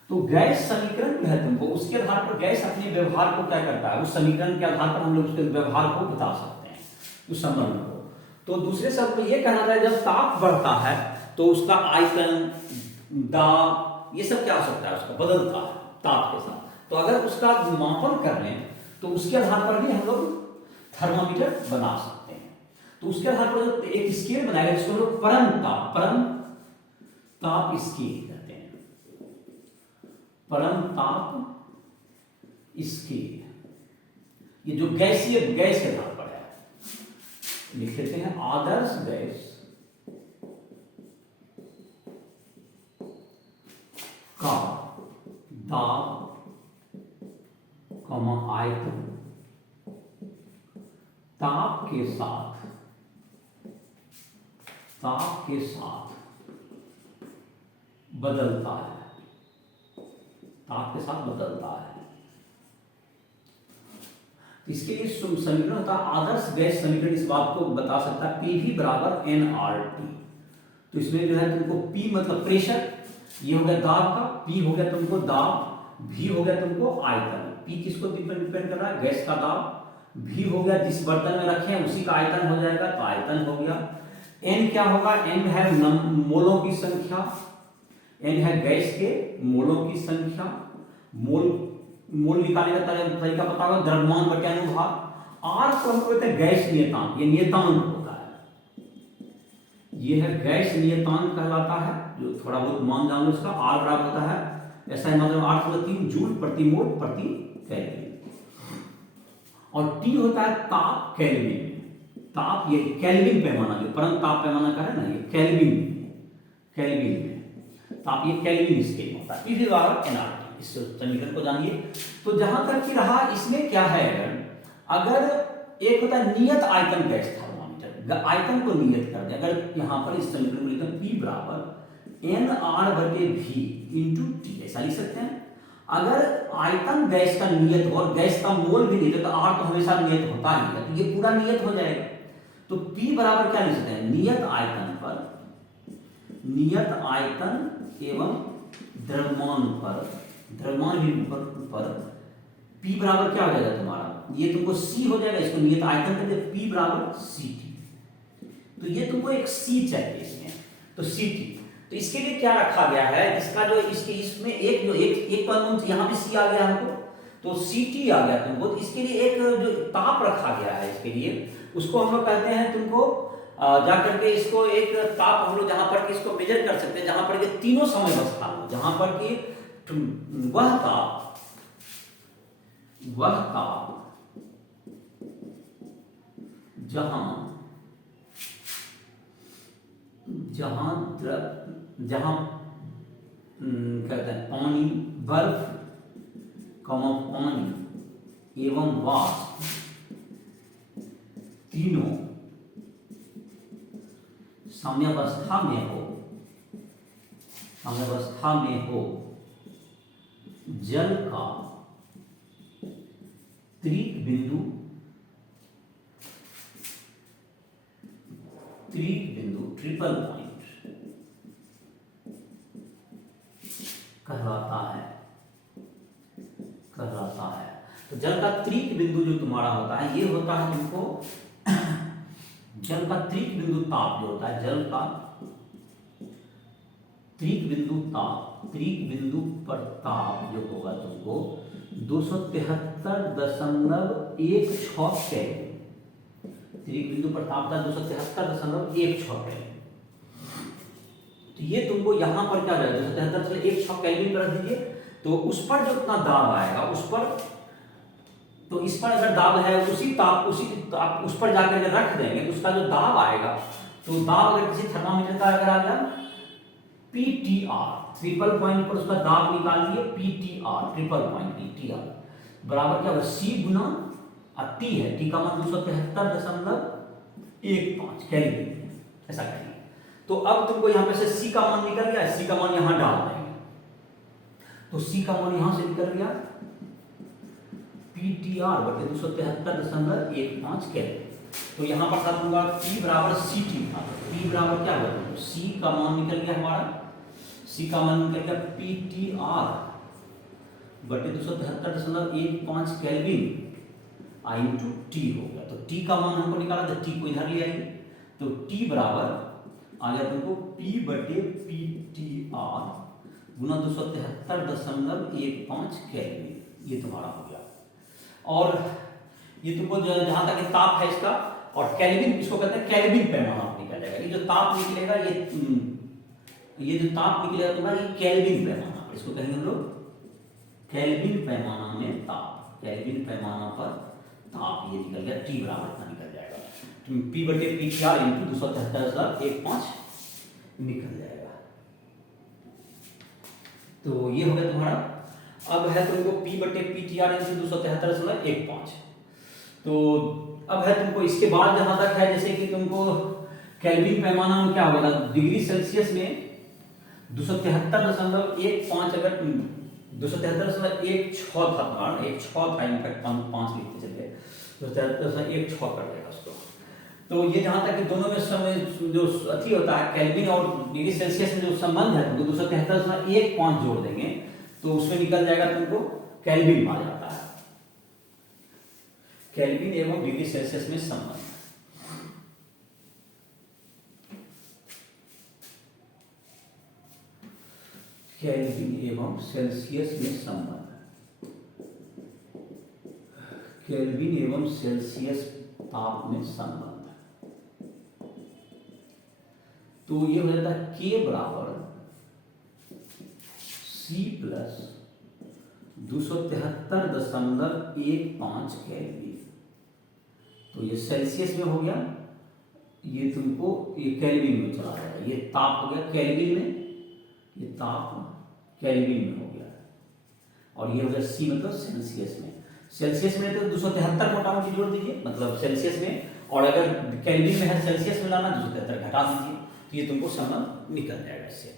तो गैस समीकरण जो है तुमको उसके आधार पर गैस अपने व्यवहार को क्या करता है, उस समीकरण के आधार पर हम लोग उसके व्यवहार को बता सकते हैं उस संबंध को। तो दूसरे शब्द में ये कहना है जब ताप बढ़ता है तो उसका आयतन दाब ये सब क्या हो सकता है उसका बदलता है ताप के साथ। तो अगर उसका मापन कर लें तो उसके आधार पर भी हम लोग थर्मामीटर बना सकते हैं। तो उसके आधार पर एक स्केल बनाएगा जिसको हम लोग परम ताप स्केल कहते हैं, परम ताप स्केल। ये जो गैस के आधार पर है लिख लेते हैं आदर्श गैस का दाब आयतन ताप के साथ बदलता है, ताप के साथ बदलता है। तो इसके लिए समीकरण होता है आदर्श गैस समीकरण इस बात को बता सकता है पीवी बराबर एनआरटी। तो इसमें जो है तुमको पी मतलब प्रेशर, ये हो गया दाब का, पी हो गया तुमको दाब, भी हो गया तुमको आयतन। पी किसको डिपेंड कर रहा है, गैस का दाब। भी हो गया जिस बर्तन में रखे हैं उसी का आयतन हो जाएगा, तो आयतन हो गया। एन क्या होगा, एन है मोलों की संख्या, एन है गैस के मोलों की संख्या। मोल निकालने का तरीका पता होगा, द्रव्यमान बटे अनुभाग। आर को हम कहते हैं गैस नियतांक, ये नियतांक होता है, ये है गैस नियतांक कहलाता है, जो थोड़ा बहुत मान जान लो इसका। आर बराबर होता है ऐसा है मतलब 8.3 जूल प्रति मोल प्रति केल्विन। और टी होता है ताप केल्विन। ताप ये केल्विन पैमाना जो परम ताप पैमाना का है ना, ये केल्विन में ताप, ये केल्विन स्केल होता है। पीवी बराबर एनआरटी, इस समीकरण को जानिए। तो जहां तक कि रहा इसमें क्या है, अगर एक होता है नियत आयतन गैस थर्मामीटर, आयतन को नियत कर दे। अगर यहां पर इस समीकरण को लिखते हैं पी बराबर एन आर बटे वी इंटू टी, ऐसा लिख सकते हैं। अगर आयतन गैस का नियत हो और गैस का मोल भी नियत है तो आर तो हमेशा नियत होता ही है, तो ये पूरा नियत हो जाएगा। तो पी बराबर क्या लिख सकते हैं, नियत आयतन एवं द्रव्यमान भी पर पी बराबर क्या हो जाएगा तुम्हारा, ये तुमको सी हो जाएगा, इसको नियत आयतन कहते हैं, पी बराबर सी टी। तो ये तुमको एक सी चाहिए इसमें, तो सी टी। तो इसके लिए क्या रखा गया है, इसका जो इसके इसमें एक अननोन यहाँ भी सी आ गया हमको, तो सीटी आ गया तुमको, तो इसके लिए एक जो ताप रखा गया है इसके लिए, उसको हम लोग कहते हैं तुमको जा करके इसको एक ताप हम लोग जहां पर कि इसको मेजर कर सकते हैं, जहां पर कि तीनों समय अवस्था में, जहां पर कि वह ताप जहां कहते हैं पानी, बर्फ, पानी एवं वाष्प तीनों साम्यावस्था में हो, जल का त्रिक बिंदु ट्रिपल पॉइंट कहलाता है। तो जल का त्रिक बिंदु जो तुम्हारा होता है, ये होता है तुमको जल का त्रिक बिंदु ताप जो होता है, जल का त्रिक बिंदु पर ताप जो होगा तुमको 273.16 केल्विन। त्रिक बिंदु पर ताप था 273.16 केल्विन। तो ये तुमको यहां पर क्या जाएगा, 273.16 केल्विन कर दीजिए, तो उस पर जो इतना दाब आएगा, उस पर, तो इस पर अगर दाब है उसी ताप उस पर जाकर अगर रख देंगे तो उसका जो दाब आएगा, तो दाब अगर किसी थर्मामीटर का अगर आ गया PTR, ट्रिपल पॉइंट पर उसका दाब निकाल लिए, PTR ट्रिपल पॉइंट PTR बराबर क्या होगा, C गुना T है, T का मान 273.15 केल्विन, ऐसा करेंगे। तो अब तुमको यहां पे से C का मान निकल गया, C का मान यहां डाल देंगे, तो C का मान यहां से निकल गया PTR बटे 273.15 केल्विन। तो यहां पर साथ दूंगा P बराबर CT था, P बराबर क्या होगा, C का मान निकल गया हमारा, C का मान निकल गया PTR बटे 273.15 केल्विन इंटू T हो गया। तो T का मान हमको निकाला, तो T को इधर ले आएंगे, तो T बराबर आ गया तुमको P बटे PTR गुना 273.15 केल्विन, ये तुम्हारा हो गया। और ये तुमको जहां तक ताप है इसका, और केल्विन, इसको कहते हैं केल्विन पैमाना निकल जाएगा। ये जो ताप निकलेगा, ये जो ताप निकलेगा तुम्हारा, ये केल्विन पैमाना, इसको कहेंगे हम लोग केल्विन पैमाना में ताप, केल्विन पैमाना पर ताप ये निकल गया, T बराबर इतना निकल जाएगा, P बटे PTR इंटू 273.15 निकल जाएगा। तो ये हो गया तुम्हारा। अब है तुमको P बटे PTR इंटू 273.15। तो अब है तुमको इसके बाद जहां तक है, जैसे कि तुमको केल्विन पैमाना में क्या होगा, डिग्री सेल्सियस में 273.15 अगर 273.16 था तुम्हारा, 1.6 था, इनफैक्ट 5 लिखते चले, 273.16 कर देगा उसको। तो ये जहां तक कि दोनों में समय जो अति होता है, केल्विन और डिग्री सेल्सियस में जो संबंध है, तुमको 273.15 जोड़ देंगे तो उसमें निकल जाएगा तुमको केल्विन माना जाता है, केल्विन एवं डिग्री सेल्सियस में संबंध। केल्विन एवं सेल्सियस में संबंध, केल्विन एवं सेल्सियस ताप में संबंध। तो ये हो जाता है K बराबर C प्लस 273.15 केल्विन। तो ये सेल्सियस में हो गया, ये तुमको ये केल्विन में चला जाएगा, ये ताप हो गया केल्विन में, ये ताप केल्विन में हो गया, और ये हो गया C मतलब सेल्सियस में। सेल्सियस में तो 273 मोटा मोटी जोड़ दीजिए, मतलब सेल्सियस में, और अगर केल्विन में है सेल्सियस में लाना 273 घटा दीजिए, तो ये तुमको संबंध निकल जाएगा इससे।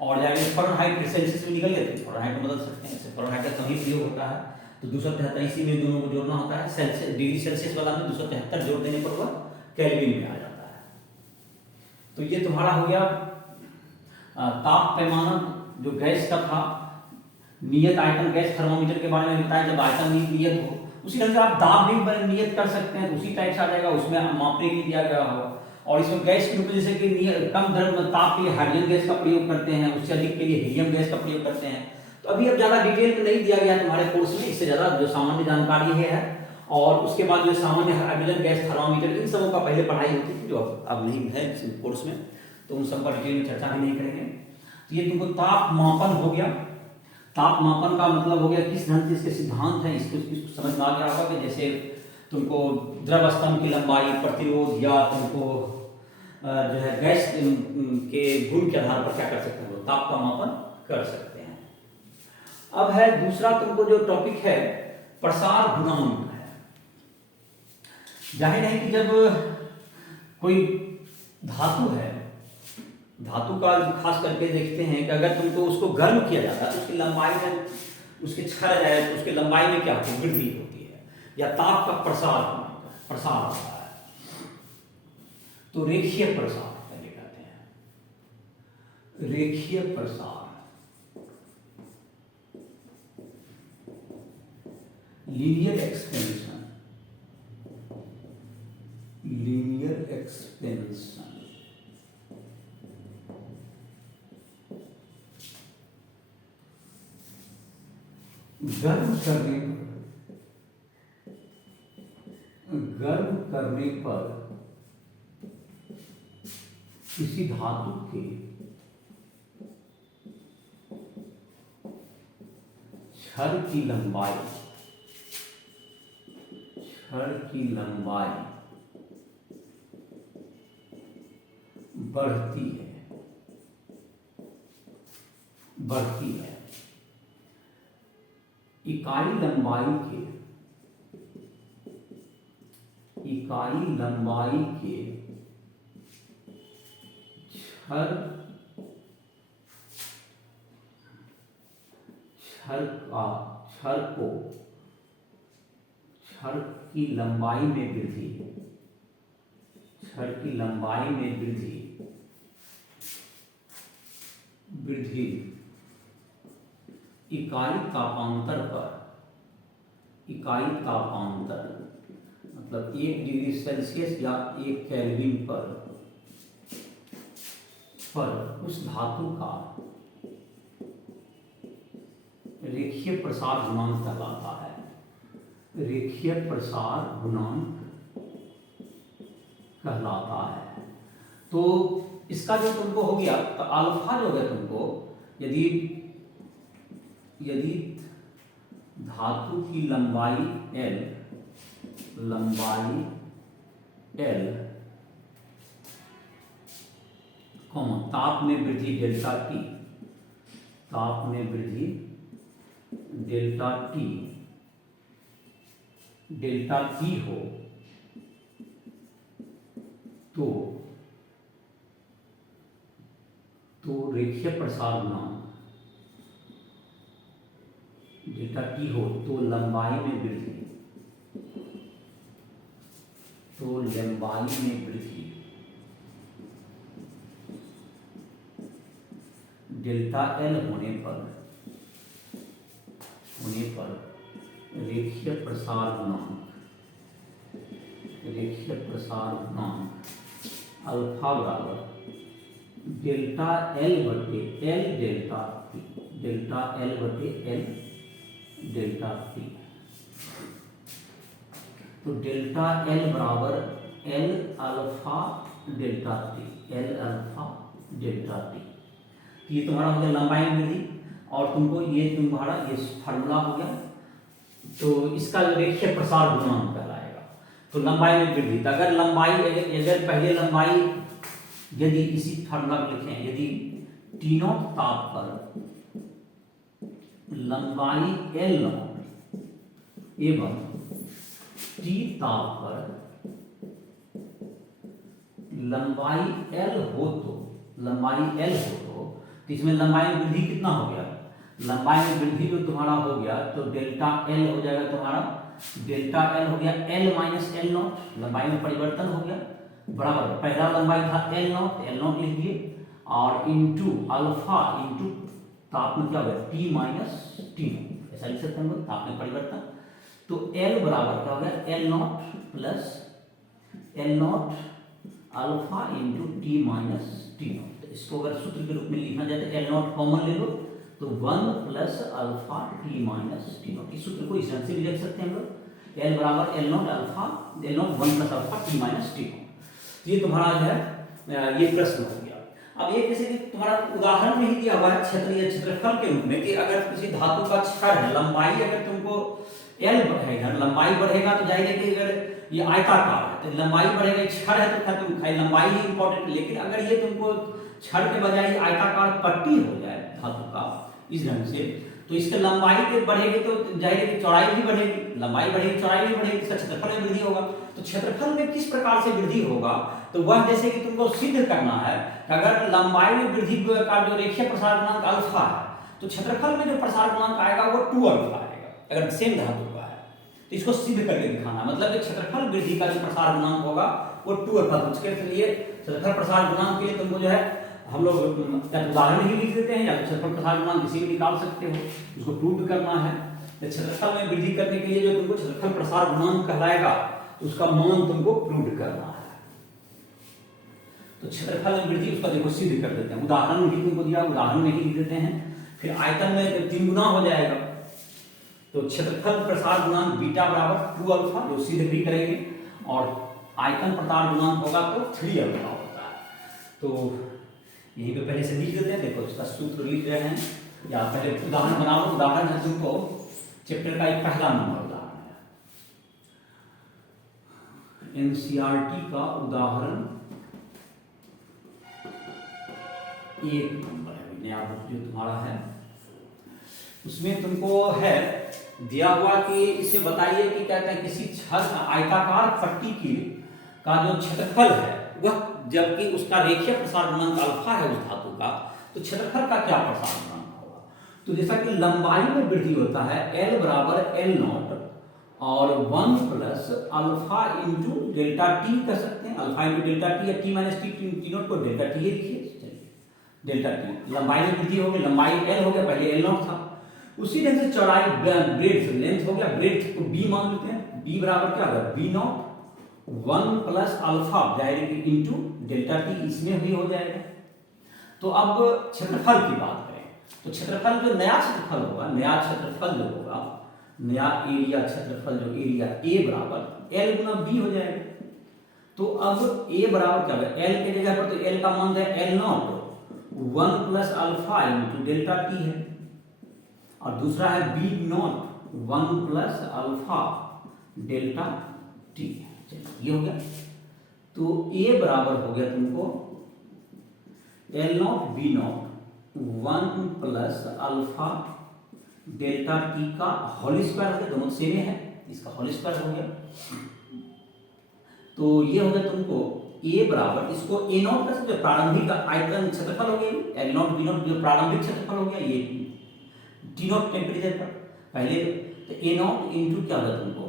और जाएगा फ़ारेनहाइट, सेल्सियस में निकल गया तो फ़ारेनहाइट में बदल सकते हैं, फ़ारेनहाइट का कहीं प्रयोग होता है, तो 273 इसी में दोनों को जोड़ना होता है। सेल्सियस डिग्री सेल्सियस वाला में 273 जोड़ देने पर वह केल्विन में आ जाता है। तो ये तुम्हारा हो गया ताप पैमाना जो गैस का था, नियत आयतन गैस थर्मोमीटर के बारे में बताया, जब आयतन नियत हो, उसी ढंग से आप दाब भी नियत कर सकते हैं, तो उसी टाइप से आ जाएगा, उसमें मापने के लिए दिया गया होगा। और इसमें गैस के रूप में जैसे कि कम द्रव्य ताप के लिए हाइड्रोजन गैस का प्रयोग करते हैं, उससे अधिक के लिए हीलियम गैस का प्रयोग करते हैं। तो अभी अब ज्यादा डिटेल में नहीं दिया गया तुम्हारे कोर्स में, इससे ज्यादा जो सामान्य जानकारी है और उसके बाद जो सामान्य हाइड्रोजन गैस थर्मामीटर इन सबों का पहले पढ़ाई होती थी जो अब नहीं है कोर्स में, तो उन सब पर डिटेल में चर्चा भी नहीं करेंगे। तो ये तुमको तापमापन हो गया। तापमापन का मतलब हो गया किस ढंग से इसके सिद्धांत हैं, इसको समझ में आ गया होगा कि जैसे तुमको द्रव स्तंभ की लंबाई, प्रतिरोध या तुमको जो है गैस के गुण के आधार पर क्या कर सकते हैं, ताप का मापन कर सकते हैं। अब है दूसरा तुमको जो टॉपिक है प्रसार गुणांक है। जाहिर है कि जब कोई धातु है, धातु का खास करके देखते हैं कि अगर तुमको उसको गर्म किया जाता है तो उसकी लंबाई में उसके क्षय जाए तो उसकी लंबाई में क्या होती है, वृद्धि होती है या ताप का प्रसार होता है। तो रेखीय प्रसार पहले कहते हैं, रेखीय प्रसार, लीनियर एक्सपेंशन, लीनियर एक्सपेंशन। गर्म करने पर किसी धातु के छड़ की लंबाई बढ़ती है। इकाई लंबाई के छड़ की लंबाई में वृद्धि, इकाई तापांतर मतलब 1 डिग्री सेल्सियस या 1 केल्विन पर उस धातु का रेखीय प्रसार गुणांक कहलाता है। रेखीय प्रसार गुणांक कहलाता है। तो इसका जो तुमको हो गया तो अल्फा जो है तुमको यदि धातु की लंबाई L ताप में वृद्धि डेल्टा T हो तो रेखीय प्रसार गुणांक डेल्टा T हो तो लंबाई में वृद्धि डेल्टा L होने पर रेखीय प्रसार गुणांक अल्फा बराबर डेल्टा L बटे L डेल्टा T। तो डेल्टा L बराबर L अल्फा डेल्टा T। ये तुम्हारा हो गया लंबाई में वृद्धि और तुमको ये फार्मूला हो गया। तो इसका जो रेखीय प्रसार गुणांक कहलाएगा। तो लंबाई में वृद्धि, तो अगर पहले लंबाई यदि इसी फार्मूला को लिखें, यदि T0 ताप पर लंबाई L0 एवं T ताप पर लंबाई L हो तो इसमें लंबाई में वृद्धि कितना हो गया, लंबाई में वृद्धि जो तुम्हारा हो गया तो डेल्टा L हो जाएगा तुम्हारा, डेल्टा L हो गया L माइनस L0, लंबाई में परिवर्तन हो गया बराबर, पहला लंबाई था L0 लिख दिए और इंटू अल्फा इंटू ताप में क्या हो गया T माइनस T0, ऐसा लिख सकते हैं ताप में परिवर्तन। तो L बराबर क्या हो गया L0 plus L0 alpha into T minus T not. इसको अगर सूत्र के रूप में लिखना जाए तो एल नॉट कॉमन ले लो तो 1 plus alpha T minus T not. इस सूत्र को इस ढंग से भी लिख सकते हैं हम लोग, एल बराबर L not alpha L naught 1 plus alpha T minus T not. ये तुम्हारा जो है ये प्रश्न हो गया। अब ये जैसे कि तुम्हारा उदाहरण में ही दिया हुआ है क्षेत्र या क्षेत्रफल के रूप में कि अगर किसी धातु का छड़ है, लंबाई अगर तुमको एल बढ़ेगा, लंबाई बढ़ेगा तो जाहिर है कि अगर ये आयताकार है तो लंबाई बढ़ेगा, छड़ है तो खैर तुम खाली लंबाई ही इंपॉर्टेंट। लेकिन अगर ये तुमको छड़ के बजाय आयताकार पट्टी हो जाए धातु का इस ढंग से, तो इसके लंबाई के बढ़ेगी तो जाहिर है कि चौड़ाई भी बढ़ेगी, लंबाई बढ़ेगी चौड़ाई भी बढ़ेगी, इसका क्षेत्रफल में वृद्धि होगा। तो क्षेत्रफल में किस प्रकार से वृद्धि होगा, तो वह जैसे कि तुमको सिद्ध करना है कि अगर लंबाई में वृद्धि का जो रेखीय प्रसार गुणांक अल्फा है तो क्षेत्रफल में जो प्रसार गुणांक आएगा वो 2 अल्फा आएगा अगर सेम धातु का है। तो इसको सिद्ध करके दिखाना, मतलब कि क्षेत्रफल वृद्धि का जो प्रसार गुणांक होगा वो 2 अल्फा। तो उसके लिए क्षेत्रफल प्रसार गुणांक के लिए तुमको जो है हम लोग उदाहरण ही लिख देते हैं, या क्षेत्रफल प्रसार गुणांक किसी भी निकाल सकते हो, उसको प्रूव करना है। क्षेत्रफल में वृद्धि करने के लिए जो तुमको क्षेत्रफल प्रसार गुणांक कहलाएगा उसका मान तुमको प्रूव करना है। तो क्षेत्रफल में वृद्धि उसका देखो सिद्ध कर देते हैं, उदाहरण भी तुमको दिया, उदाहरण में ही लिख देते हैं। फिर आयतन में 3 गुना हो जाएगा, तो क्षेत्रफल प्रसार गुणांक बीटा बराबर 2 अल्फा जो सिद्ध भी करेंगे, और आयतन प्रसार गुणांक होगा तो 3 अल्फा होता है। तो यहीं पे पहले से लिख देते हैं, देखो इसका सूत्र लिख रहे हैं, या पहले उदाहरण बना लो। उदाहरण है तुमको चैप्टर का एक पहला नंबर उदाहरण है, एनसीईआरटी का उदाहरण 1 नंबर है, नया बुक जो तुम्हारा है उसमें तुमको है दिया हुआ कि इसे बताइए कि कहते हैं किसी आयताकार पट्टी की का जो क्षेत्रफल है वह, जबकि उसका रेखीय प्रसार गुणांक अल्फा है उस धातु का, तो क्षेत्रफल का क्या प्रसार गुणांक होगा। तो जैसा कि लंबाई में वृद्धि होता है एल बराबर एल नॉट और 1 plus alpha into delta T कर सकते हैं, अल्फा इंटू डेल्टा टी या टी माइनस टी नॉट को डेल्टा टी लिखिए, डेल्टा टी लंबाई में वृद्धि हो गई, लंबाई एल हो गया, पहले एल नॉट था। उसी ढंग से चौड़ाई ब्रेड्थ लेंथ हो गया, ब्रेड्थ को बी मान लेते हैं, बी बराबर क्या होगा B naught 1 plus alpha direct into delta T, इसमें भी हो जाएगा। तो अब क्षेत्रफल की बात करें तो क्षेत्रफल जो नया क्षेत्रफल होगा, नया क्षेत्रफल जो होगा, नया एरिया क्षेत्रफल जो एरिया ए बराबर एल गुना बी हो जाएगा। तो अब ए बराबर क्या होगा, एल के जगह पर तो एल का मान है L naught 1 plus alpha into delta T है, और दूसरा है B naught 1 plus alpha delta T. चलिए ये हो गया। तो ए बराबर हो गया तुमको L not be naught 1 plus alpha delta T का होल स्क्वायर हो गया, दोनों सेम है, इसका होल स्क्वायर हो गया। तो ये हो गया तुमको ए बराबर, इसको ए नॉट का जो प्रारंभिक आयतन क्षेत्रफल हो गया, एल नॉट बी नॉट जो प्रारंभिक क्षेत्रफल हो गया, ये टी नॉट टेम्परेचर पर पहले, तो ए नॉट इंटू क्या होगा तुमको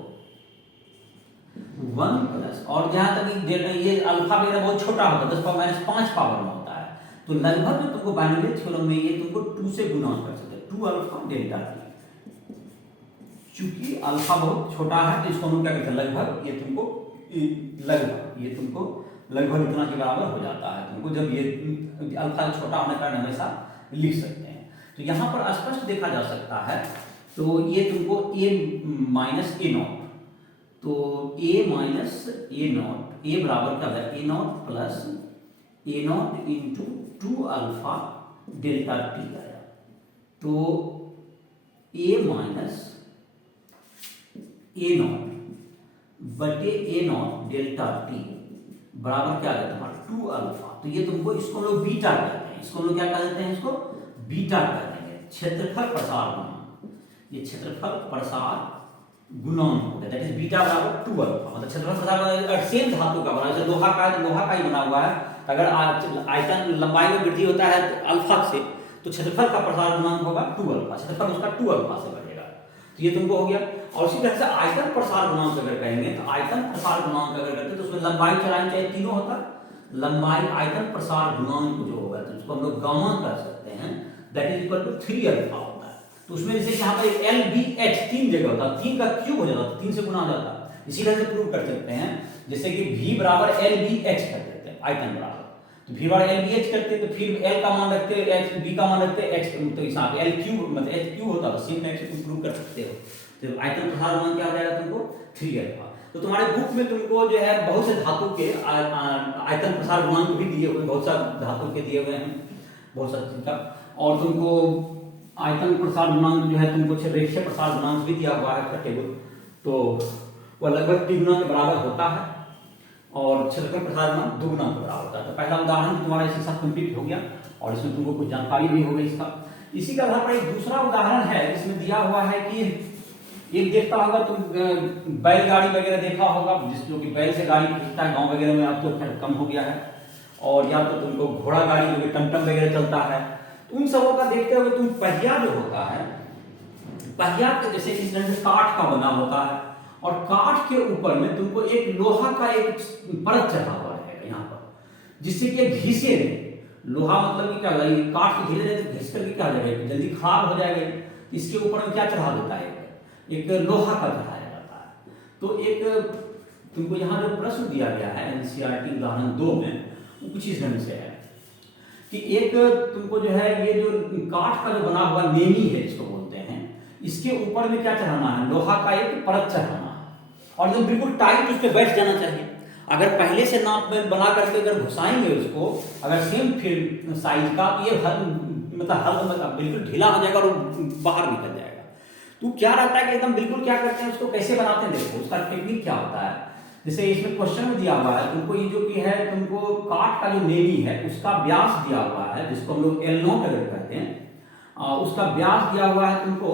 1 प्लस, और जहां तक ये अल्फा वगैरह बहुत छोटा होता है 10⁻⁵ पावर में होता है, तो लगभग जो तुमको बाइनरी थ्योरम में ये तुमको 2 से गुणा कर सकते हैं, 2 अल्फा डेल्टा टी। चूंकि अल्फा बहुत छोटा है तो इसको हम क्या कहते हैं लगभग, ये तुमको लगभग ये तुमको लगभग इतना के बराबर हो जाता है तुमको, जब ये अल्फा छोटा होने का कारण हमेशा लिख सकते हैं। तो यहाँ पर स्पष्ट देखा जा सकता है, तो ये तुमको a माइनस ए नॉट, तो a minus a naught, a बराबर क्या है a naught plus a naught into 2 alpha delta t आया। तो a माइनस ए नॉट बटे ए नॉट डेल्टा टी बराबर क्या है तुम्हारा 2 अल्फा। तो ये तुमको, इसको लोग बीटा कहते हैं, इसको लोग क्या कहते हैं, इसको बीटा कहते हैं, क्षेत्रफल प्रसार गुणांक। ये क्षेत्रफल प्रसार गुणांक होता है, दैट इज बीटा बराबर 2 अल्फा। मतलब क्षेत्रफल प्रसार सेम धातु का बना, जैसे लोहा का ही बना हुआ है, अगर आयतन लंबाई में वृद्धि होता है अल्फा से, तो क्षेत्रफल का प्रसार गुणांक होगा 2 अल्फा, क्षेत्रफल उसका 2 अल्फा से बढ़ेगा। तो ये तुमको हो गया। और उसी तरह से आयतन प्रसार गुणांक अगर कहेंगे, तो आयतन प्रसार गुणांक अगर करते तो उसमें लंबाई चौड़ाई चाहे तीनों होता, लंबाई आयतन प्रसार गुणांक जो होगा तो उसको हम लोग गामा कर सकते हैं, that is equal to 3 alpha होता है। तो उसमें जैसे यहाँ पर एल बी एच 3 जगह होता, 3 का क्यूब हो जाता, 3 से गुना हो जाता। इसी तरह से प्रूव कर सकते हैं, जैसे कि v बराबर एल बी एच कर देते हैं, आयतन बराबर। तो वी बार एल बी एच करते तो फिर एल का मान रखते एच, बी का मान रखते एक्स, तो इस यहाँ पे एल क्यूब मतलब एच क्यूब होता तो सेम टाइप से तुम प्रूव कर सकते हो। तो आयतन प्रसार गुणांक क्या हो जाएगा तुमको 3 अल्फा। तो तुम्हारे बुक में तुमको जो है बहुत से धातु के आयतन प्रसार गुणांक भी दिए हुए, बहुत सा धातु के दिए हुए हैं, बहुत सा चीज का, और तुमको आयतन प्रसार गुणांक जो है तुमको रेखीय प्रसार गुणांक भी दिया हुआ है उसका टेबल। तो वह लगभग 3 गुना के बराबर होता है और क्षेत्रफल प्रसार गुणांक 2 गुना के बराबर होता है। तो पहला उदाहरण तुम्हारा इसके साथ कंप्लीट हो गया और इसमें तुमको कुछ जानकारी भी हो गई इसका। इसी के आधार पर एक दूसरा उदाहरण है जिसमें दिया हुआ है कि एक देखता होगा तुम बैलगाड़ी वगैरह देखा होगा, जो कि बैल से गाड़ी खींचता है गांव वगैरह में, अब तो खैर कम हो गया है, और या तो तुमको घोड़ा गाड़ी जो कि टमटम वगैरह चलता है, तो उन सबों का देखते हुए तुम पहिया जो होता है, पहिया के जैसे इस तरह से काठ का बना होता है और काठ के ऊपर में तुमको एक लोहा का एक परत चढ़ा हुआ है यहाँ पर, जिससे कि घिसे नहीं। लोहा मतलब कि क्या होगा, ये काठ से घिसे तो घिस करके क्या हो जाएगा, जल्दी खराब हो जाएगा। इसके ऊपर में क्या चढ़ा देता है, एक लोहा का चढ़ाया जाता है। तो एक तुमको यहाँ जो प्रश्न दिया गया है एनसीईआरटी उदाहरण 2 में, वो कुछ इस ढंग से है कि एक तुमको जो है ये जो काठ का जो बना हुआ नेमी है इसको बोलते हैं, इसके ऊपर में क्या चढ़ाना है, लोहा का एक परत चढ़ाना है और एकदम बिल्कुल टाइट उस पर बैठ जाना चाहिए। अगर पहले से नाप में बना करके अगर घुसाएंगे उसको, अगर सेम फिर साइज का, तो ये मतलब बिल्कुल ढीला हो जाएगा और बाहर निकल जाएगा। तो क्या रहता है कि एकदम बिल्कुल क्या करते हैं उसको कैसे बनाते हैं, देखो उसका टेक्निक क्या होता है। जैसे इसमें क्वेश्चन में दिया हुआ है तुमको, ये जो कि है तुमको काठ का जो नेमी है उसका व्यास दिया हुआ है, जिसको हम लोग एल नॉट अगर कहते हैं, उसका व्यास दिया हुआ है तुमको,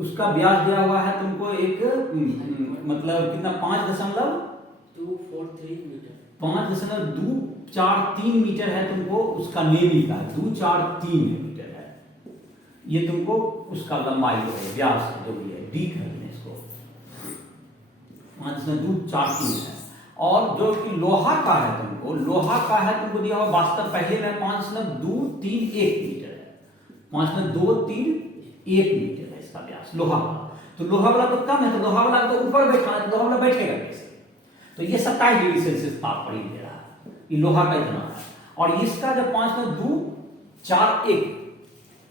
उसका व्यास दिया हुआ है तुमको एक मतलब कितना 5.243 मीटर, 5.243 मीटर है तुमको उसका नेमी का, 243 मीटर है ये तुमको उसका लंबाई जो है, व्यास जो भी है, डी कहते हैं इसको, 5.243 है। और जो कि लोहा का है तुमको, लोहा का है तुमको दिया हुआ वास्तव पहले में 5.231 मीटर है, 5.231 मीटर है इसका व्यास लोहा का। तो लोहा वाला तो कम है, तो लोहा वाला तो ऊपर बैठा है, लोहा वाला बैठेगा कैसे। तो ये 27 डिग्री सेल्सियस तापमान दे रहा है, ये लोहा का इतना है। और इसका जब 5.241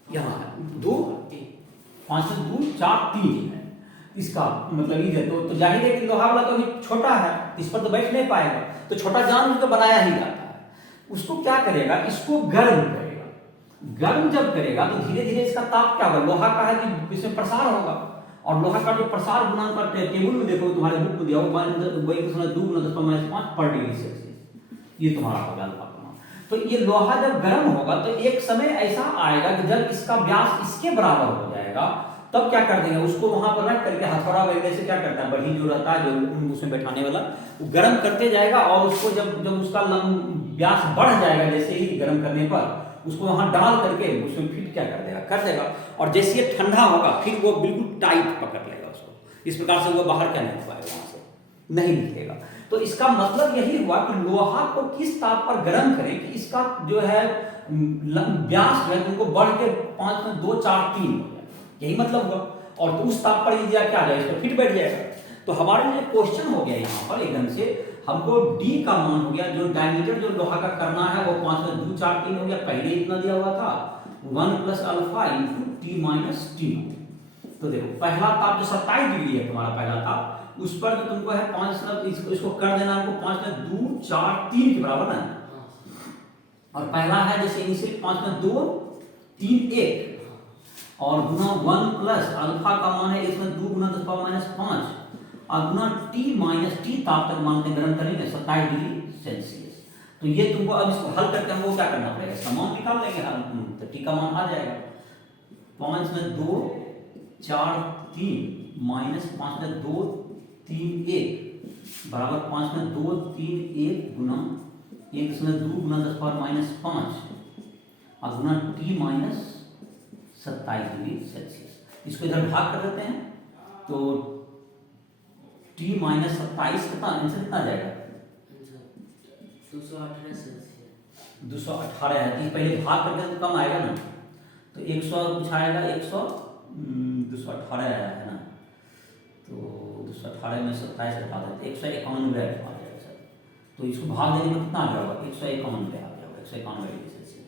यहाँ है, 5.243 है इसका मतलब ये है। तो जाहिर है कि लोहा वाला तो अभी छोटा है, इस पर तो बैठ नहीं पाएगा, तो छोटा जान उसको बनाया ही जाता है। उसको क्या करेगा, इसको गर्म करेगा, गर्म जब करेगा तो धीरे धीरे इसका ताप क्या होगा, लोहा का है कि इसमें प्रसार होगा, और लोहा का जो प्रसार गुणांक करते हैं टेबल में देखो तुम्हारे बुक में दिया होगा 2.5 पर डिग्री सेल्सियस, ये तुम्हारा होगा अल्फा का मान। तो ये लोहा जब गर्म होगा तो एक समय ऐसा आएगा कि जब इसका व्यास इसके बराबर हो जाएगा, तब क्या कर देंगे उसको वहां पर रख करके हथौड़ा वगैरह से क्या करता है, बढ़ी जो रहता है जो उसमें बैठाने वाला, वो गर्म करते जाएगा और उसको जब उसका व्यास बढ़ जाएगा, जैसे ही गर्म करने पर उसको वहां डाल करके उसमें फिट क्या कर देगा और जैसे ये ठंडा होगा फिर वो बिल्कुल टाइट पकड़ लेगा उसको, इस प्रकार से वो बाहर क्या नहीं हो पाएगा, वहां से नहीं निकलेगा। तो इसका मतलब यही हुआ कि लोहा को किस ताप पर गर्म करें कि इसका जो है व्यास जो है तुमको बढ़ के 5.243 हो जाए, यही मतलब हुआ। और तो उस ताप पर क्या आ जाएगा, इसको फिट बैठ जाएगा। तो हमारे लिए क्वेश्चन हो गया यहाँ पर एकदम से, हमको डी का मान हो गया, जो डायमीटर जो लोहा का करना है वो 5.243 हो गया, पहले इतना दिया हुआ था 1 + अल्फा × T - T। तो देखो पहला ताप जो 27 डिग्री है तुम्हारा पहला ताप, उस पर तो तुमको है 5 इसको कर देना हमको 5.243 के बराबर ना, और पहला है जैसे इनिशियल 5.231 और गुना 1 + अल्फा का मान है इसमें 2 × 10⁻5 और गुना T - T ताप तक मानते गर्म करेंगे 27 डिग्री सेल्सियस। तो ये तुमको अब इसको हल करके हमको क्या करना पड़ेगा, इसका मान निकाल लेंगे हम, तो T का मान आ जाएगा 5.243 - 5.231 बराबर 5.231 गुना 1.2 × 10⁻5 और गुना T - 27 डिग्री सेल्सियस। इसको इधर भाग कर देते हैं तो T - 27 कितना आंसर कितना आ जाएगा, 218 सेल्सियस, 218 है। तो पहले भाग करके तो कम आएगा ना, तो 100 कुछ आएगा, 218 आया है ना, तो 218 में 27 घटा देते 191 आ जाएगा सर, तो इसको भाग देने में कितना आ जाएगा, 151 पे आ जाएगा, 151 डिग्री सेल्सियस।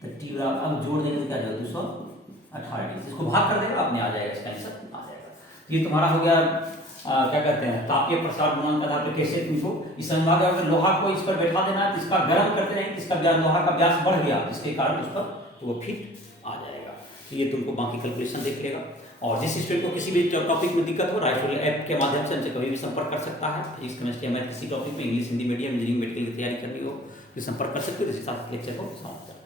तो टी बराबर अब जोड़ देंगे तो क्या जाएगा 218 डिग्री, इसको भाग कर देगा अपने आ जाएगा, इसका आंसर आ जाएगा। ये तुम्हारा हो गया क्या कहते हैं तापीय प्रसार गुणांक आधार पर कैसे तुमको इस अनुवाद, अगर लोहा को इस पर बैठा देना है तो इसका गर्म करते रहेंगे, इसका लोहा का व्यास बढ़ गया जिसके कारण उस पर तो वो फिट आ जाएगा। तो ये तुमको बाकी कैलकुलेशन देख लेगा। और जिस स्टूडेंट को किसी भी टॉपिक में दिक्कत हो राइट ऐप के माध्यम से हमसे कभी भी संपर्क कर सकता है। फिजिक्स केमिस्ट्री या मैथ किसी टॉपिक में English Hindi medium engineering medical की तैयारी करनी हो तो संपर्क कर सकते हो। इसी साथ लेक्चर को समाप्त।